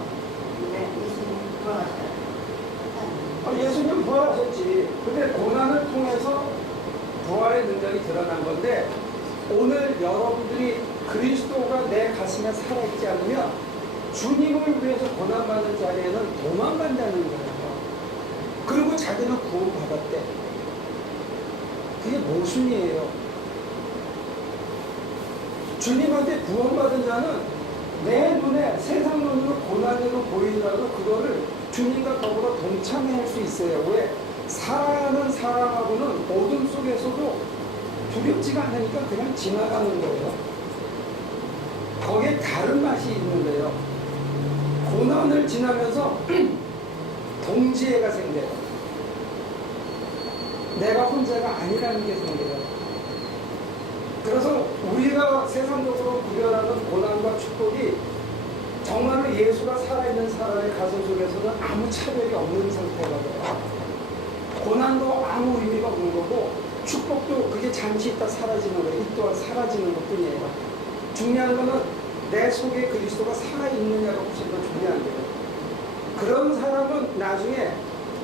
근데 예수님이 돌아가셔요. 예수님 부활하셨지. 근데 고난을 통해서 부활의 능력이 드러난 건데 오늘 여러분들이 그리스도가 내 가슴에 살아있지 않으면 주님을 위해서 고난받는 자리에는 도망간다는 거예요. 그리고 자기는 구원받았대. 그게 모순이에요. 주님한테 구원받은 자는 내 눈에 세상 눈으로 고난으로 보이더라도 그거를 주님과 더불어 동참할 수 있어요. 왜? 사랑하는 사람하고는 어둠 속에서도 두렵지가 않으니까 그냥 지나가는 거예요. 거기에 다른 맛이 있는 거예요. 고난을 지나면서 동지애가 생겨요. 내가 혼자가 아니라는 게 생겨요. 그래서 우리가 세상적으로 구별하는 고난과 축복이 정말로 예수가 살아있는 사람의 가슴 속에서는 아무 차별이 없는 상태가 돼요. 고난도 아무 의미가 없는 거고 축복도 그게 잠시 있다 사라지는 거예요. 이 또한 사라지는 것 뿐이에요. 중요한 거는 내 속에 그리스도가 살아있느냐가 훨씬 더 중요한 거예요. 그런 사람은 나중에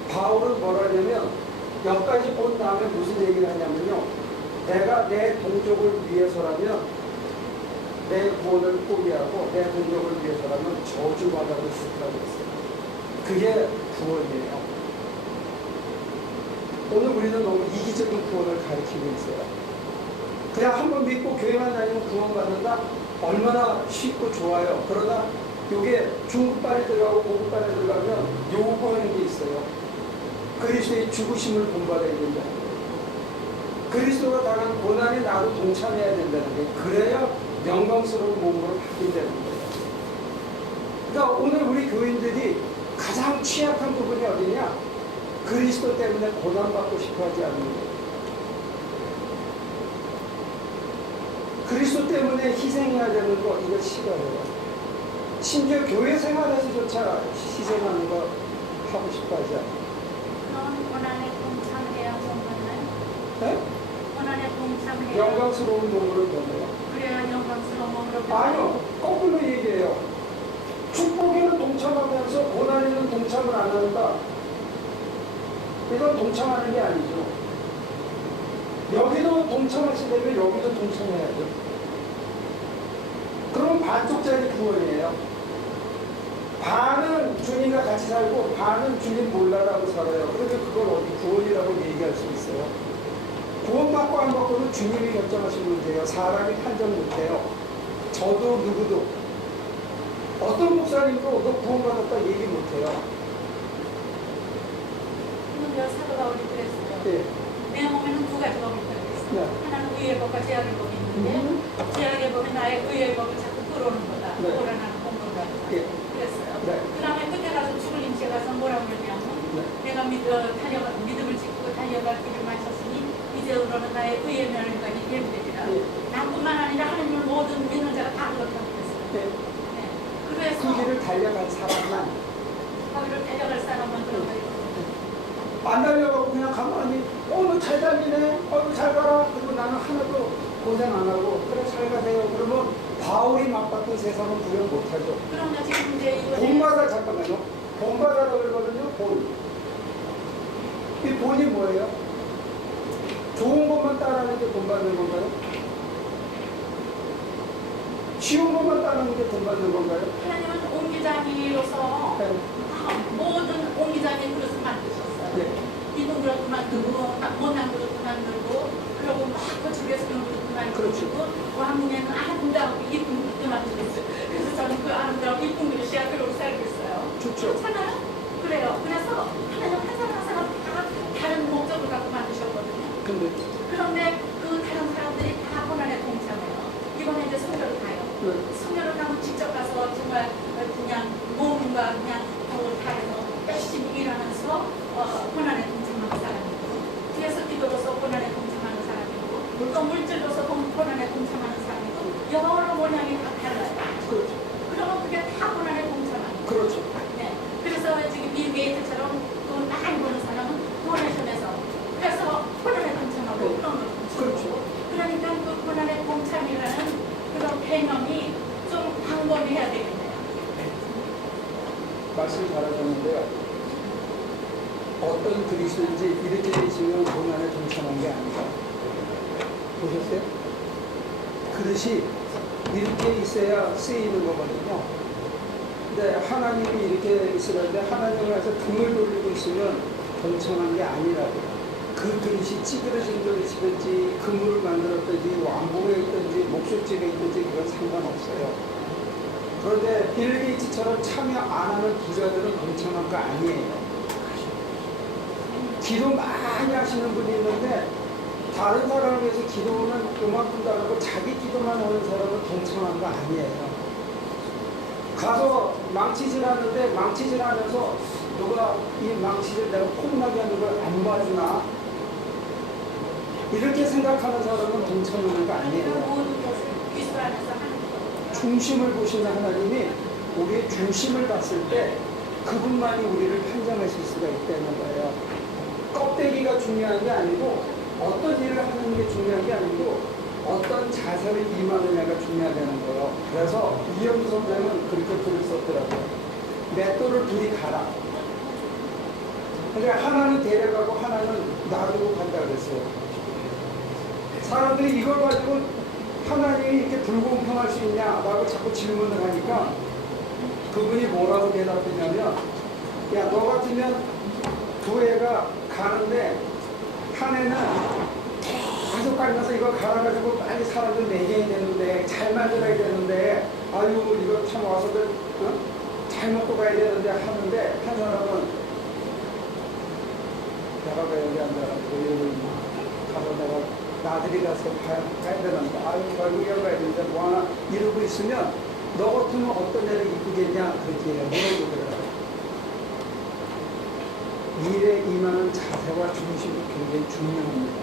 바울은 뭐라 하냐면 여기까지 본 다음에 무슨 얘기를 하냐면요. 내가 내 동족을 위해서라면 내 구원을 포기하고 내 동족을 위해서라면 저주받아도 싶다고 했어요. 그게 구원이에요. 오늘 우리는 너무 이기적인 구원을 가르치고 있어요. 그냥 한번 믿고 교회만 다니면 구원받는다? 얼마나 쉽고 좋아요. 그러나 이게 중급반에 들어가고 고급반에 들어가면 요구하는 게 있어요. 그리스도의 죽으심을 본받아야 된다. 그리스도가 당한 고난에 나도 동참해야 된다는 게 그래야 영광스러운 몸으로 바뀐다는 거예요. 그러니까 오늘 우리 교인들이 가장 취약한 부분이 어디냐? 그리스도 때문에 고난받고 싶어 하지 않는 거예요. 그리스도 때문에 희생해야 되는 거 이거 싫어요. 심지어 교회 생활에서조차 희생하는 거 하고 싶어 하지 않아요. 그런 고난에 동참해야 정말나요? 네? 고난에 동참해야 영광스러운 몸으로 변해요. 그래야 영광스러운 몸으로 변해요? 아니요. 거꾸로 얘기해요. 축복에는 동참하면서 고난에는 동참을 안 한다. 이건 동참하는 게 아니죠. 여기도 동참하시려면 여기도 동참해야죠. 그럼 반쪽짜리 구원이에요. 반은 주님과 같이 살고 반은 주님 몰라라고 살아요. 그러면 그걸 어디 구원이라고 얘기할 수 있어요. 구원받고 안 받고는 주님이 결정하시는 문제예요. 사람이 판정 못해요. 저도 누구도. 어떤 목사님도 너 구원받았다 얘기 못해요. 근데 사도 바울이 그랬어요. 네. 내 몸에는 두 가지 법이 들어있어요. 네. 하나는 의의 법과 제약의 법이 있는데 제약의 법은 나의 의의 법을 자꾸 끌어오는 거다. 네. 그거를 나는 공부를 하다. 네. 그랬어요. 네. 그 다음에 끝에 가서 죽을 임시에 가서 뭐라고 그랬냐면 네. 내가 믿음을 지키고 달려갈 길을 마쳤으니 이제로는 나의 의의 면을까지 예비되리라. 네. 나뿐만 아니라 하나님을 모든 믿는 자가 다 그렇다고 그랬어요. 네. 네. 그래서 그 길을 달려간 사람만 거기를 데려갈 사람만 그런 거예요. 안 달려가고 그냥 가만히 너 잘 달리네 잘 가라 그리고 나는 하나도 고생 안 하고 그래 잘 가세요 그러면 바울이 맞받던 세상은 구현 못하죠. 그러면 지금 이제 이거 본받아 잠깐만요. 본받아라고 그러거든요. 본. 이 본이 뭐예요? 좋은 것만 따라하는 게 본받는 건가요? 쉬운 것만 따르는 게 본받는 건가요? 하나님은 옹기장이로서 네. 모든 옹기장의 그릇을 만드셨어요. 네. 이쁜 그릇도 만들고 못난 그릇도 만들고 그리고 막 거칠게 쓰는 그릇도 만들고 왕궁에는 아름다운 이쁜 그릇도 만들었어요. 그래서 저는 그 아름다운 이쁜 그릇이야 그러고 살고 있어요. 좋죠. 그렇잖아요? 그래요. 그래서 하나님 한 사람 한 사람 다 다른 목적을 갖고 만드셨거든요. 근데 그런데 그 다른 사람들이 다 고난에 동참해요. 이번에 이제 성교를 가요. 성교를 가면 직접 가서 정말 그냥 몸과 그냥 다 해서 열심히 일하면서 고난에 동참하는 사람이고 뒤에서 기도로서 고난에 동참하는 사람이고 또 물질로서 고난에 동참하는 사람이고 여러 모양이 다 달라요. 그렇죠. 그러면 그게 다 고난에 동참하는 거예요. 그렇죠. 네. 그래서 있든지 이렇게 돼 있으면 고난에 동참한 게 아니라 보셨어요? 그릇이 이렇게 있어야 쓰이는 거거든요. 근데 하나님이 이렇게 있으는데 하나님을 해서 등을 돌리고 있으면 동참한 게 아니라고요. 그 그릇이 찌그러진 그릇이든지 그물을 만들었든지 왕궁에 있든지 목술집에 있든지 그건 상관없어요. 그런데 빌 게이츠처럼 참여 안 하는 부자들은 동참한 거 아니에요. 기도 많이 하시는 분이 있는데 다른 사람을 위해서 기도는 요만큼도 안 하고 자기 기도만 하는 사람은 동참한 거 아니에요. 가서 망치질 하는데 망치질 하면서 누가 이 망치질 내가 폼나게 하는 걸 안 봐주나 이렇게 생각하는 사람은 동참하는 거 아니에요. 모든 것을 그리스도 안에서 하는 거. 중심을 보시는 하나님이 우리의 중심을 봤을 때 그분만이 우리를 판정하실 수가 있다는 거예요. 껍데기가 중요한 게 아니고 어떤 일을 하는 게 중요한 게 아니고 어떤 자세를 임하느냐가 중요하다는 거예요. 그래서 이영주 선생은 그렇게 글을 썼더라고요. 맷돌을 둘이 갈아. 그러니까 하나는 데려가고 하나는 놔두고 간다 그랬어요. 사람들이 이걸 가지고 하나님이 이렇게 불공평할 수 있냐라고 자꾸 질문을 하니까 그분이 뭐라고 대답했냐면 야, 너 같으면 두 애가 가는데 한 애는 계속 가면서 이거 갈아가지고 빨리 사람들 먹여야 되는데 잘 만들어야 되는데 아유 이거 참 와서들 잘 먹고 가야 되는데 하는데 한 사람은 내가 왜 여기 앉아가지고 가서 내가 나들이 가서 가야 되는데 아유 결국에 가야 되는데 뭐 하나 이러고 있으면 너 같으면 어떤 애를 이쁘겠냐 그렇게 물어보더라고요. 일에 임하는 자세와 중심이 굉장히 중요합니다.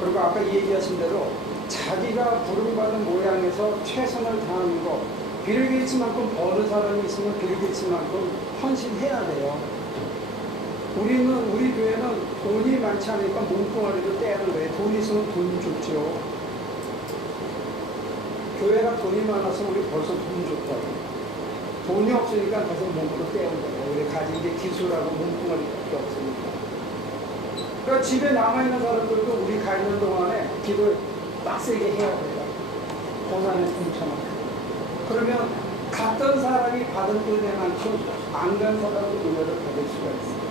그리고 아까 얘기하신 대로 자기가 부름받은 모양에서 최선을 다하는 거 빌 게이츠만큼 버는 사람이 있으면 빌 게이츠만큼 헌신해야 돼요. 우리 교회는 돈이 많지 않으니까 몸뚱아리도 떼는 거예요. 돈이 있으면 돈 좋죠. 교회가 돈이 많아서 우리 벌써 돈 좋다고. 돈이 없으니까 가서 몸으로 떼는 거예요. 우리 가진 게 기술하고 몸뚱아리밖에 없으니까. 그러니까 집에 남아있는 사람들도 우리 가 있는 동안에 기도 빡세게 해야 돼요. 고난에 동참하고. 그러면 갔던 사람이 받은 은혜만큼 안 간 사람도 은혜를 받을 수가 있어요.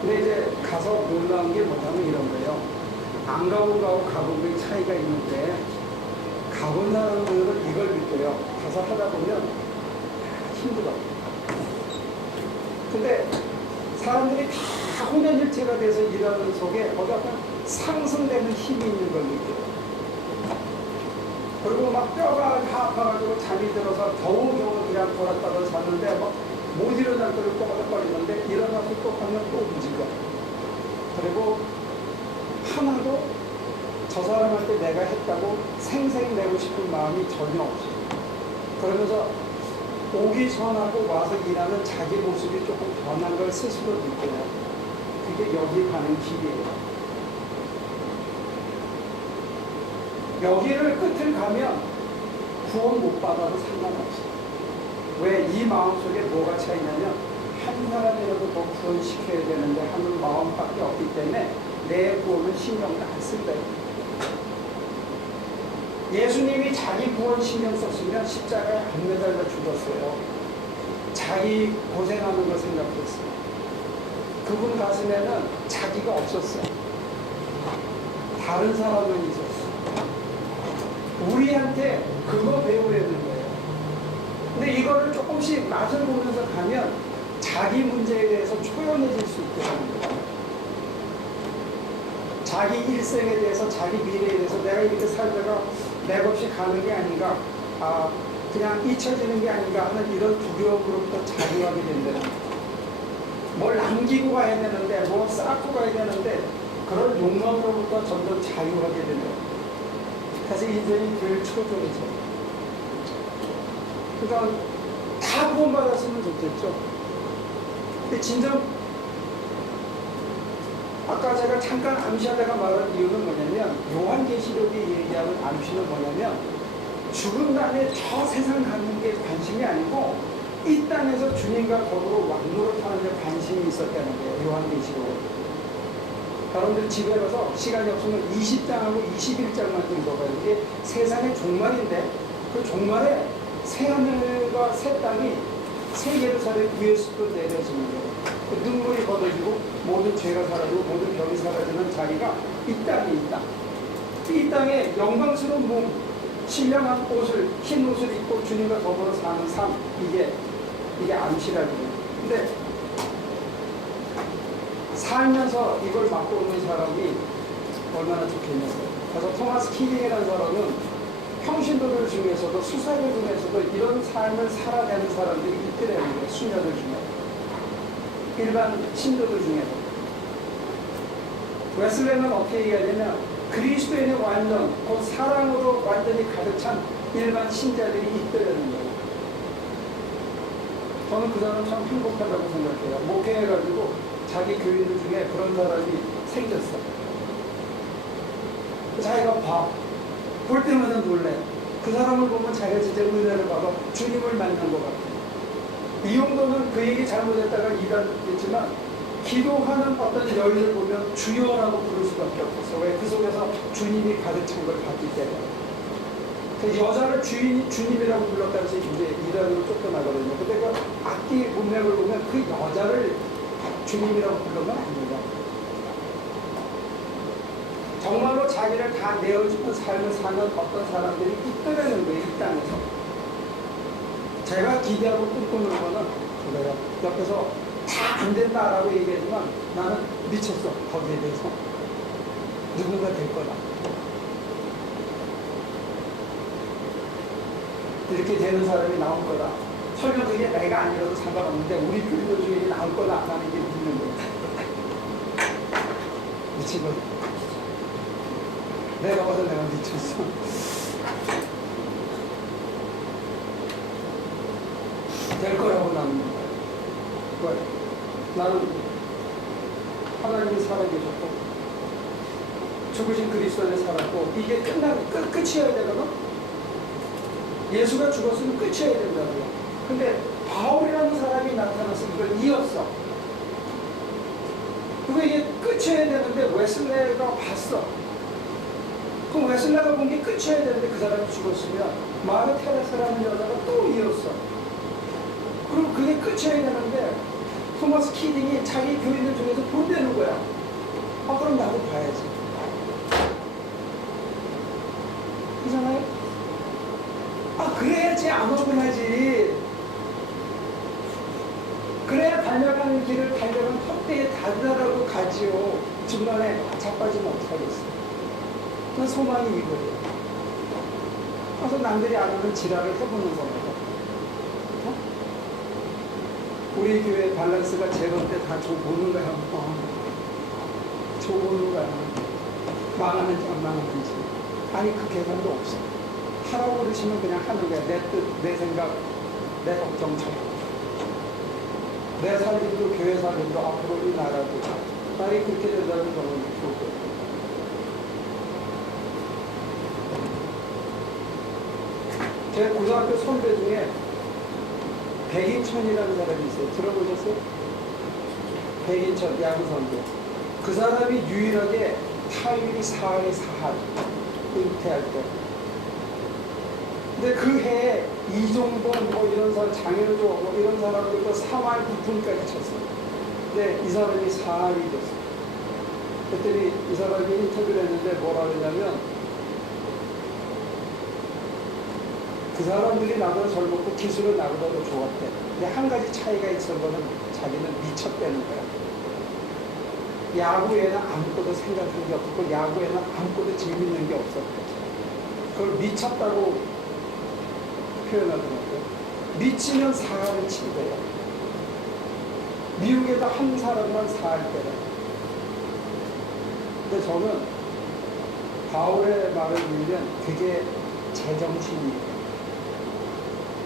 근데 이제 가서 놀라운 게 뭐냐면 이런 거예요. 안 가본 거하고 가본 거에 차이가 있는데 가본 사람들은 이걸 느껴요. 가서 하다 보면 힘들어. 근데 사람들이 다 혼연일체가 돼서 일하는 속에 어디 약간 상승되는 힘이 있는 걸 느껴요. 그리고 막 뼈가 다 아파가지고 잠이 들어서 겨우겨우 그냥 돌았다가 잤는데 막 못 일어날 거를 꼬박거리는데 일어나서 또 하면 또 움직여. 그리고 하나도 저 사람한테 내가 했다고 생색내고 싶은 마음이 전혀 없어요. 그러면서 오기 전하고 와서 일하는 자기 모습이 조금 변한 걸 스스로 느껴요. 그게 여기 가는 길이에요. 여기를 끝을 가면 구원 못 받아도 상관없어요. 왜 이 마음속에 뭐가 차이냐면 한 사람이라도 더 구원시켜야 되는데 하는 마음밖에 없기 때문에 내 구원은 신경도 안 쓴다요. 예수님이 자기 구원 신경 썼으면 십자가에 안 매달려 죽었어요. 자기 고생하는 거 생각했어요. 그분 가슴에는 자기가 없었어요. 다른 사람은 있었어요. 우리한테 그거 배우려는 거예요. 근데 이거를 조금씩 맛을 보면서 가면 자기 문제에 대해서 초연해질 수 있게 됩니다. 자기 일생에 대해서, 자기 미래에 대해서 내가 이렇게 살다가 맥없이 가는 게 아닌가, 그냥 잊혀지는 게 아닌가 하는 이런 두려움으로부터 자유하게 된다는 거예요. 뭘 남기고 가야 되는데, 뭘 쌓고 가야 되는데, 그런 욕망으로부터 점점 자유하게 되는 거예요. 그래서 인생이 늘 초조해져. 그러니까 다 구원받았으면 좋겠죠. 근데 진정 아까 제가 잠깐 암시하다가 말한 이유는 뭐냐면 요한계시록이 얘기하는 암시는 뭐냐면 죽은 다음에 저 세상 가는 게 관심이 아니고 이 땅에서 주님과 거룩으로 왕노릇하는 데 관심이 있었다는 거예요. 요한계시록. 여러분들 집에 가서 시간이 없으면 20장하고 21장만 읽어봐요. 이게 세상의 종말인데 그 종말에 새하늘과 새 땅이 새 예루살렘 위에서도 내려지는 거예요. 그 눈물이 걷어지고 모든 죄가 사라지고 모든 병이 사라지는 자리가 이 땅에 있다. 이 땅에 영광스러운 몸, 신령한 옷을, 흰 옷을 입고 주님과 더불어 사는 삶, 이게 암시라고요. 근데 살면서 이걸 맡고 있는 사람이 얼마나 좋겠냐고요. 그래서 토마스 키딩이라는 사람은 평신도들 중에서도 수사들 중에서도 이런 삶을 살아내는 사람들이 있더라는 거예요. 수녀들 중에. 일반 신도들 중에서. 웨슬레는 어떻게 얘기하냐면 그리스도인의 완전, 곧 사랑으로 완전히 가득 찬 일반 신자들이 있더라는 거예요. 저는 그 사람 참 행복하다고 생각해요. 목회해가지고 자기 교인들 중에 그런 사람이 생겼어. 자기가 봐. 볼 때마다 놀래. 그 사람을 보면 자기가 진짜 은혜를 받아 주님을 만난 것 같아. 이 정도는 그 얘기 잘못했다가 이단했지만 기도하는 어떤 여인을 보면 주여라고 부를 수밖에 없었어. 왜? 그 속에서 주님이 가득 찬 걸 봤기 때문에. 그 여자를 주님이라고 불렀다고 해서 이제 이단으로 쫓겨나거든요. 근데 그 악기 문맥을 보면 그 여자를 주님이라고 부르면 아닙니다. 정말로 자기를 다 내어주는 삶을 사는 어떤 사람들이 있더라는 거예요, 이 땅에서. 제가 기대하고 꿈꾸는 거는 그래요. 옆에서 다 안 된다라고 얘기하지만 나는 미쳤어, 거기에 대해서. 누군가 될 거다. 이렇게 되는 사람이 나올 거다. 설령 그게 내가 아니라도 상관없는데 우리 교인들 중에 나올 거다 안 하는 게 믿는 거예요. 미치거든. 내가 봐서 내가 미쳤어. 될 거라고 나는 왜? 나는 하나님이 살아계셨고 죽으신 그리스도 안에 살았고 이게 끝이어야 되거든. 예수가 죽었으면 끝이어야 된다고요. 근데 바울이라는 사람이 나타나서 이걸 이었어. 그리고 이게 끝이어야 되는데 웨슬레가 봤어. 그럼 웨슬레가 본 게 끝이어야 되는데 그 사람이 죽었으면 마르 테레사라는 여자가 또 이었어. 그럼 그게 끝이어야 되는데 토마스 키딩이 자기 교인들 중에서 본다는 거야. 아, 그럼 나도 봐야지. 그잖아요? 아, 그래야지 안 억울하지. 그래야 달려가는 길을 달려간 턱대에 달달하고 가지요. 중간에 자빠지면 어떡하겠어. 그 소망이 이거예요. 그래서 남들이 안 하는 지랄을 해보는 겁니다. 우리 교회 밸런스가 제로 때 다 보는 거야. 보는 거야. 망하는지 안 망하는지. 아니, 그 계산도 없어. 하라고 그러시면 그냥 하는 거야. 내 뜻, 내 생각, 내 걱정처럼. 내 살림도 교회 살림도 앞으로 이 나라도 만약에 그렇게 된다면 저는 좋을 것 같아요. 제 고등학교 선배 중에 백인천이라는 사람이 있어요. 들어보셨어요? 백인천 야구 선배. 그 사람이 유일하게 타율이 4할에 4할 은퇴할 때. 근데 그 해에 이종범 뭐 이런 사람, 장현조 뭐 이런 사람들도 3할 9푼까지 쳤어요. 근데 이 사람이 4할이 됐어요. 그랬더니 이 사람이 인터뷰를 했는데 뭐라 그러냐면 그 사람들이 나보다 젊었고 기술은 나보다도 좋았대. 근데 한 가지 차이가 있었던 거는 자기는 미쳤다는 거야. 야구에는 아무것도 생각한 게 없었고 야구에는 아무것도 재밌는 게 없었대. 그걸 미쳤다고 표현하더라고요. 미치면 4할을 친대요. 미국에도 한 사람만 4할 때요. 근데 저는 바울의 말을 들으면 그게 제정신이에요.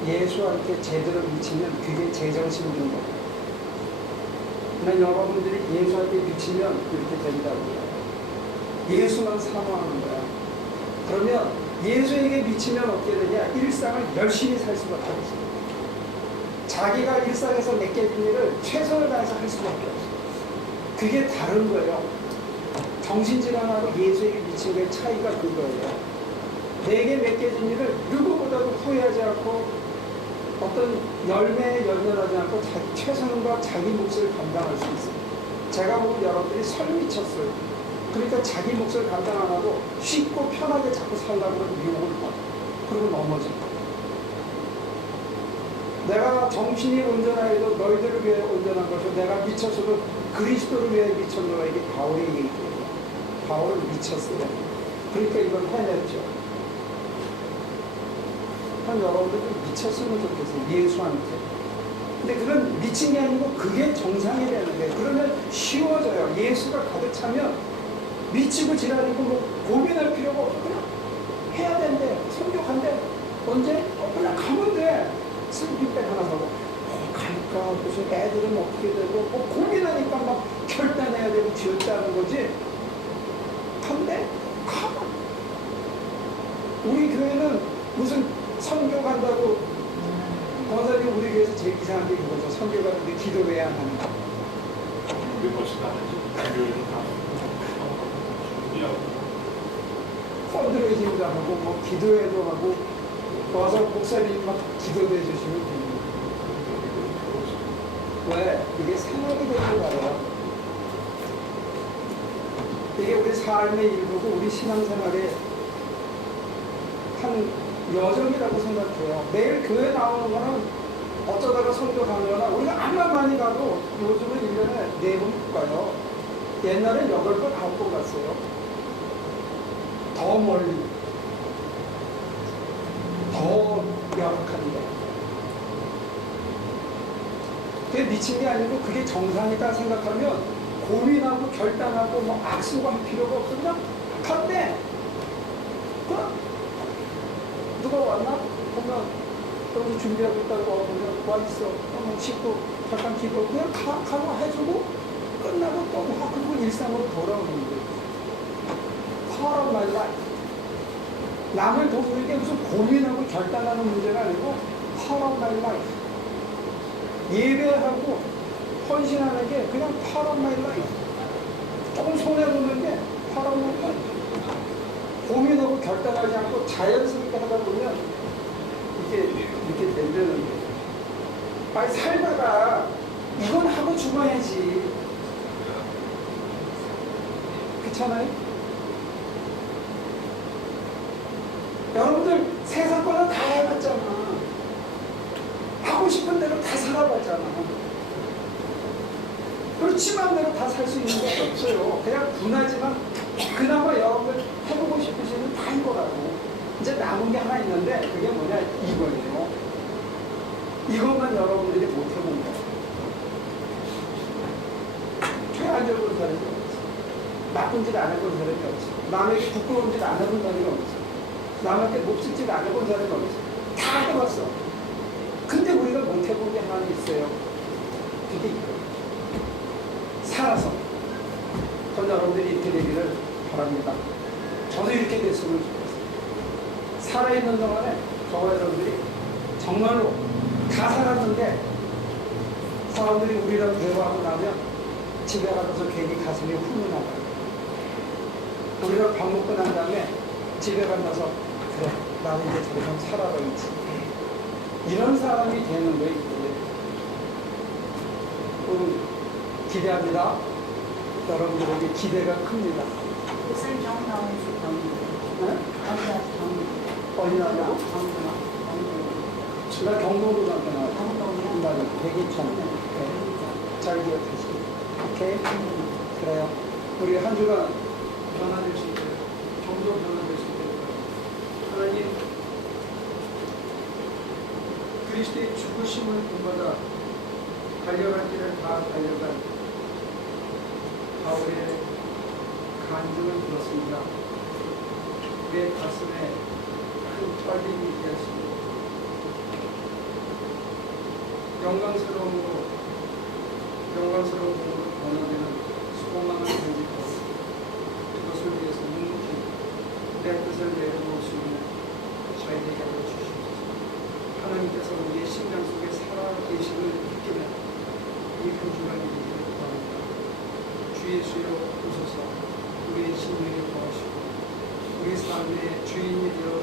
예수한테 제대로 미치면 그게 제정신인 거예요. 그러나 여러분들이 예수한테 미치면 이렇게 된다고요. 예수만 사모하는 거야. 그러면 예수에게 미치면 어떻게 되냐? 일상을 열심히 살 수밖에 없어요. 자기가 일상에서 맡겨진 일을 최선을 다해서 할 수밖에 없어요. 그게 다른 거예요. 정신질환하고 예수에게 미친 거의 차이가 그거예요. 내게 맡겨진 일을 누구보다도 후회하지 않고 어떤 열매에 연연하지 않고 자기 최선과 자기 몫을 감당할 수 있어요. 제가 보면 여러분들이 설 미쳤어요. 그러니까 자기 몫을 감당 안 하고 쉽고 편하게 자꾸 살려고 하는 유혹을 받고 그리고 넘어져. 내가 정신이 온전하여도 너희들을 위해 온전한 것이고 내가 미쳤어도 그리스도를 위해 미쳤노라. 이게 바울의 얘기예요. 바울은 미쳤어요. 그러니까 이걸 해냈죠. 여러분들도 미쳤으면 좋겠어요. 예수한테. 근데 그건 미친 게 아니고 그게 정상이 되는 거예요. 그러면 쉬워져요. 예수가 가득 차면 미치고 지랄이고 뭐 고민할 필요가 없어. 그냥 해야 된대. 성격한대. 언제? 그냥 가면 돼. 슬리핑백 하나 사고 갈까? 무슨 애들은 어떻게 되고 뭐 고민하니까 막 결단해야 되고 지었다는 거지. 근데 가면 우리 교회는 무슨 선교 간다고 권사님 우리 교회에서 제일 이상한 게 이거죠. 선교 가는데 기도 왜 안 하는 거? 우리 벌써 나는지 교회는 다 준비하고 펀드레이징도 하고 뭐 기도회도 하고 와서 목사님 막 기도도 해주시면 됩니다. 왜? 이게 생활이 되는 거예요. 이게 우리 삶의 일부고 우리 신앙생활의 한 여정이라고 생각해요. 매일 교회 나오는 거는 어쩌다가 선교 가는 거나 우리가 암만 많이 가도 요즘은 1년에 4번 가요. 옛날엔 8번, 9번 갔어요. 더 멀리. 더 열악한데. 그게 미친 게 아니고 그게 정상이다 생각하면 고민하고 결단하고 뭐 악수할 필요가 없어. 그냥 간대. 누가 왔나? 보면 여기 준비하고 있다고 보면 와 있어. 그러면 씻고 잠깐 기도 그냥 가고 해주고 끝나고 또 막 그리고 일상으로 돌아오는 거예요. Part of my life. 남을 도우는 게 무슨 고민하고 결단하는 문제가 아니고 Part of my life. 예배하고 헌신하는 게 그냥 Part of my life. 조금 손해보는 게 Part of my life. 고민하고 결단하지 않고 자연스럽게 하다 보면 이게 이렇게 된다는 거예요. 아니 살다가 이건 하고 죽어야지. 그렇잖아요? 여러분들 세상 거는 다 해봤잖아. 하고 싶은 대로 다 살아봤잖아. 그리고 치마대로 다 살 수 있는 게 없어요. 그냥 분하지만 그나마 여러분들 해보고 싶으시면 다 할 거라고. 이제 남은 게 하나 있는데 그게 뭐냐 이거예요. 이것만 여러분들이 못 해본 거예요. 죄안 져본 사람이 없어. 나쁜 짓 안 해본 사람이 없어. 남에게 부끄러운 짓 안 해본 사람이 없어. 남한테 몹쓸 짓 안 해본 사람이 없어. 다 해봤어. 근데 우리가 못 해본 게 하나 있어요. 그게 이거예요. 살아서. 전 여러분들이 이렇게 되기를 바랍니다. 저도 이렇게 됐으면 좋겠어요. 살아있는 동안에 저와 여러분들이 정말로 다 살았는데 사람들이 우리랑 대화하고 나면 집에 가서 괜히 가슴이 훈훈하다. 우리가 밥 먹고 난 다음에 집에 가면서 그래 나는 이제 더 이상 살아가야지. 이런 사람이 되는 거예요. 기대합니다. 여러분들에게 기대가 큽니다. 무슨 정 나오는지 네? 어디 나오냐고? 나 경동도 나왔잖아. 맞아. 대기천. 네. 잘 기억하시고. 오케이? 그래요. 우리 한 주간 변화될 수 있도록, 점점 변화될 수 있도록. 하나님, 그리스도의 죽으심을 본받아 달려간 길을 다 달려간 바울의 간증을 들었습니다. 내 가슴에 큰 떨림이 있었습니다. 영광스러운 몸으로 변화되는 소망을 가지고 그것을 위해서 묵묵히 내 뜻을 내려놓을 수 있는 저희에게 알려주시옵소서. 하나님께서 우리의 심장 속에 살아계심을 느끼는 이 한 주간이 되기를 바랍니다. 주 예수여 오소서. 우리의 삶의 주인이 되어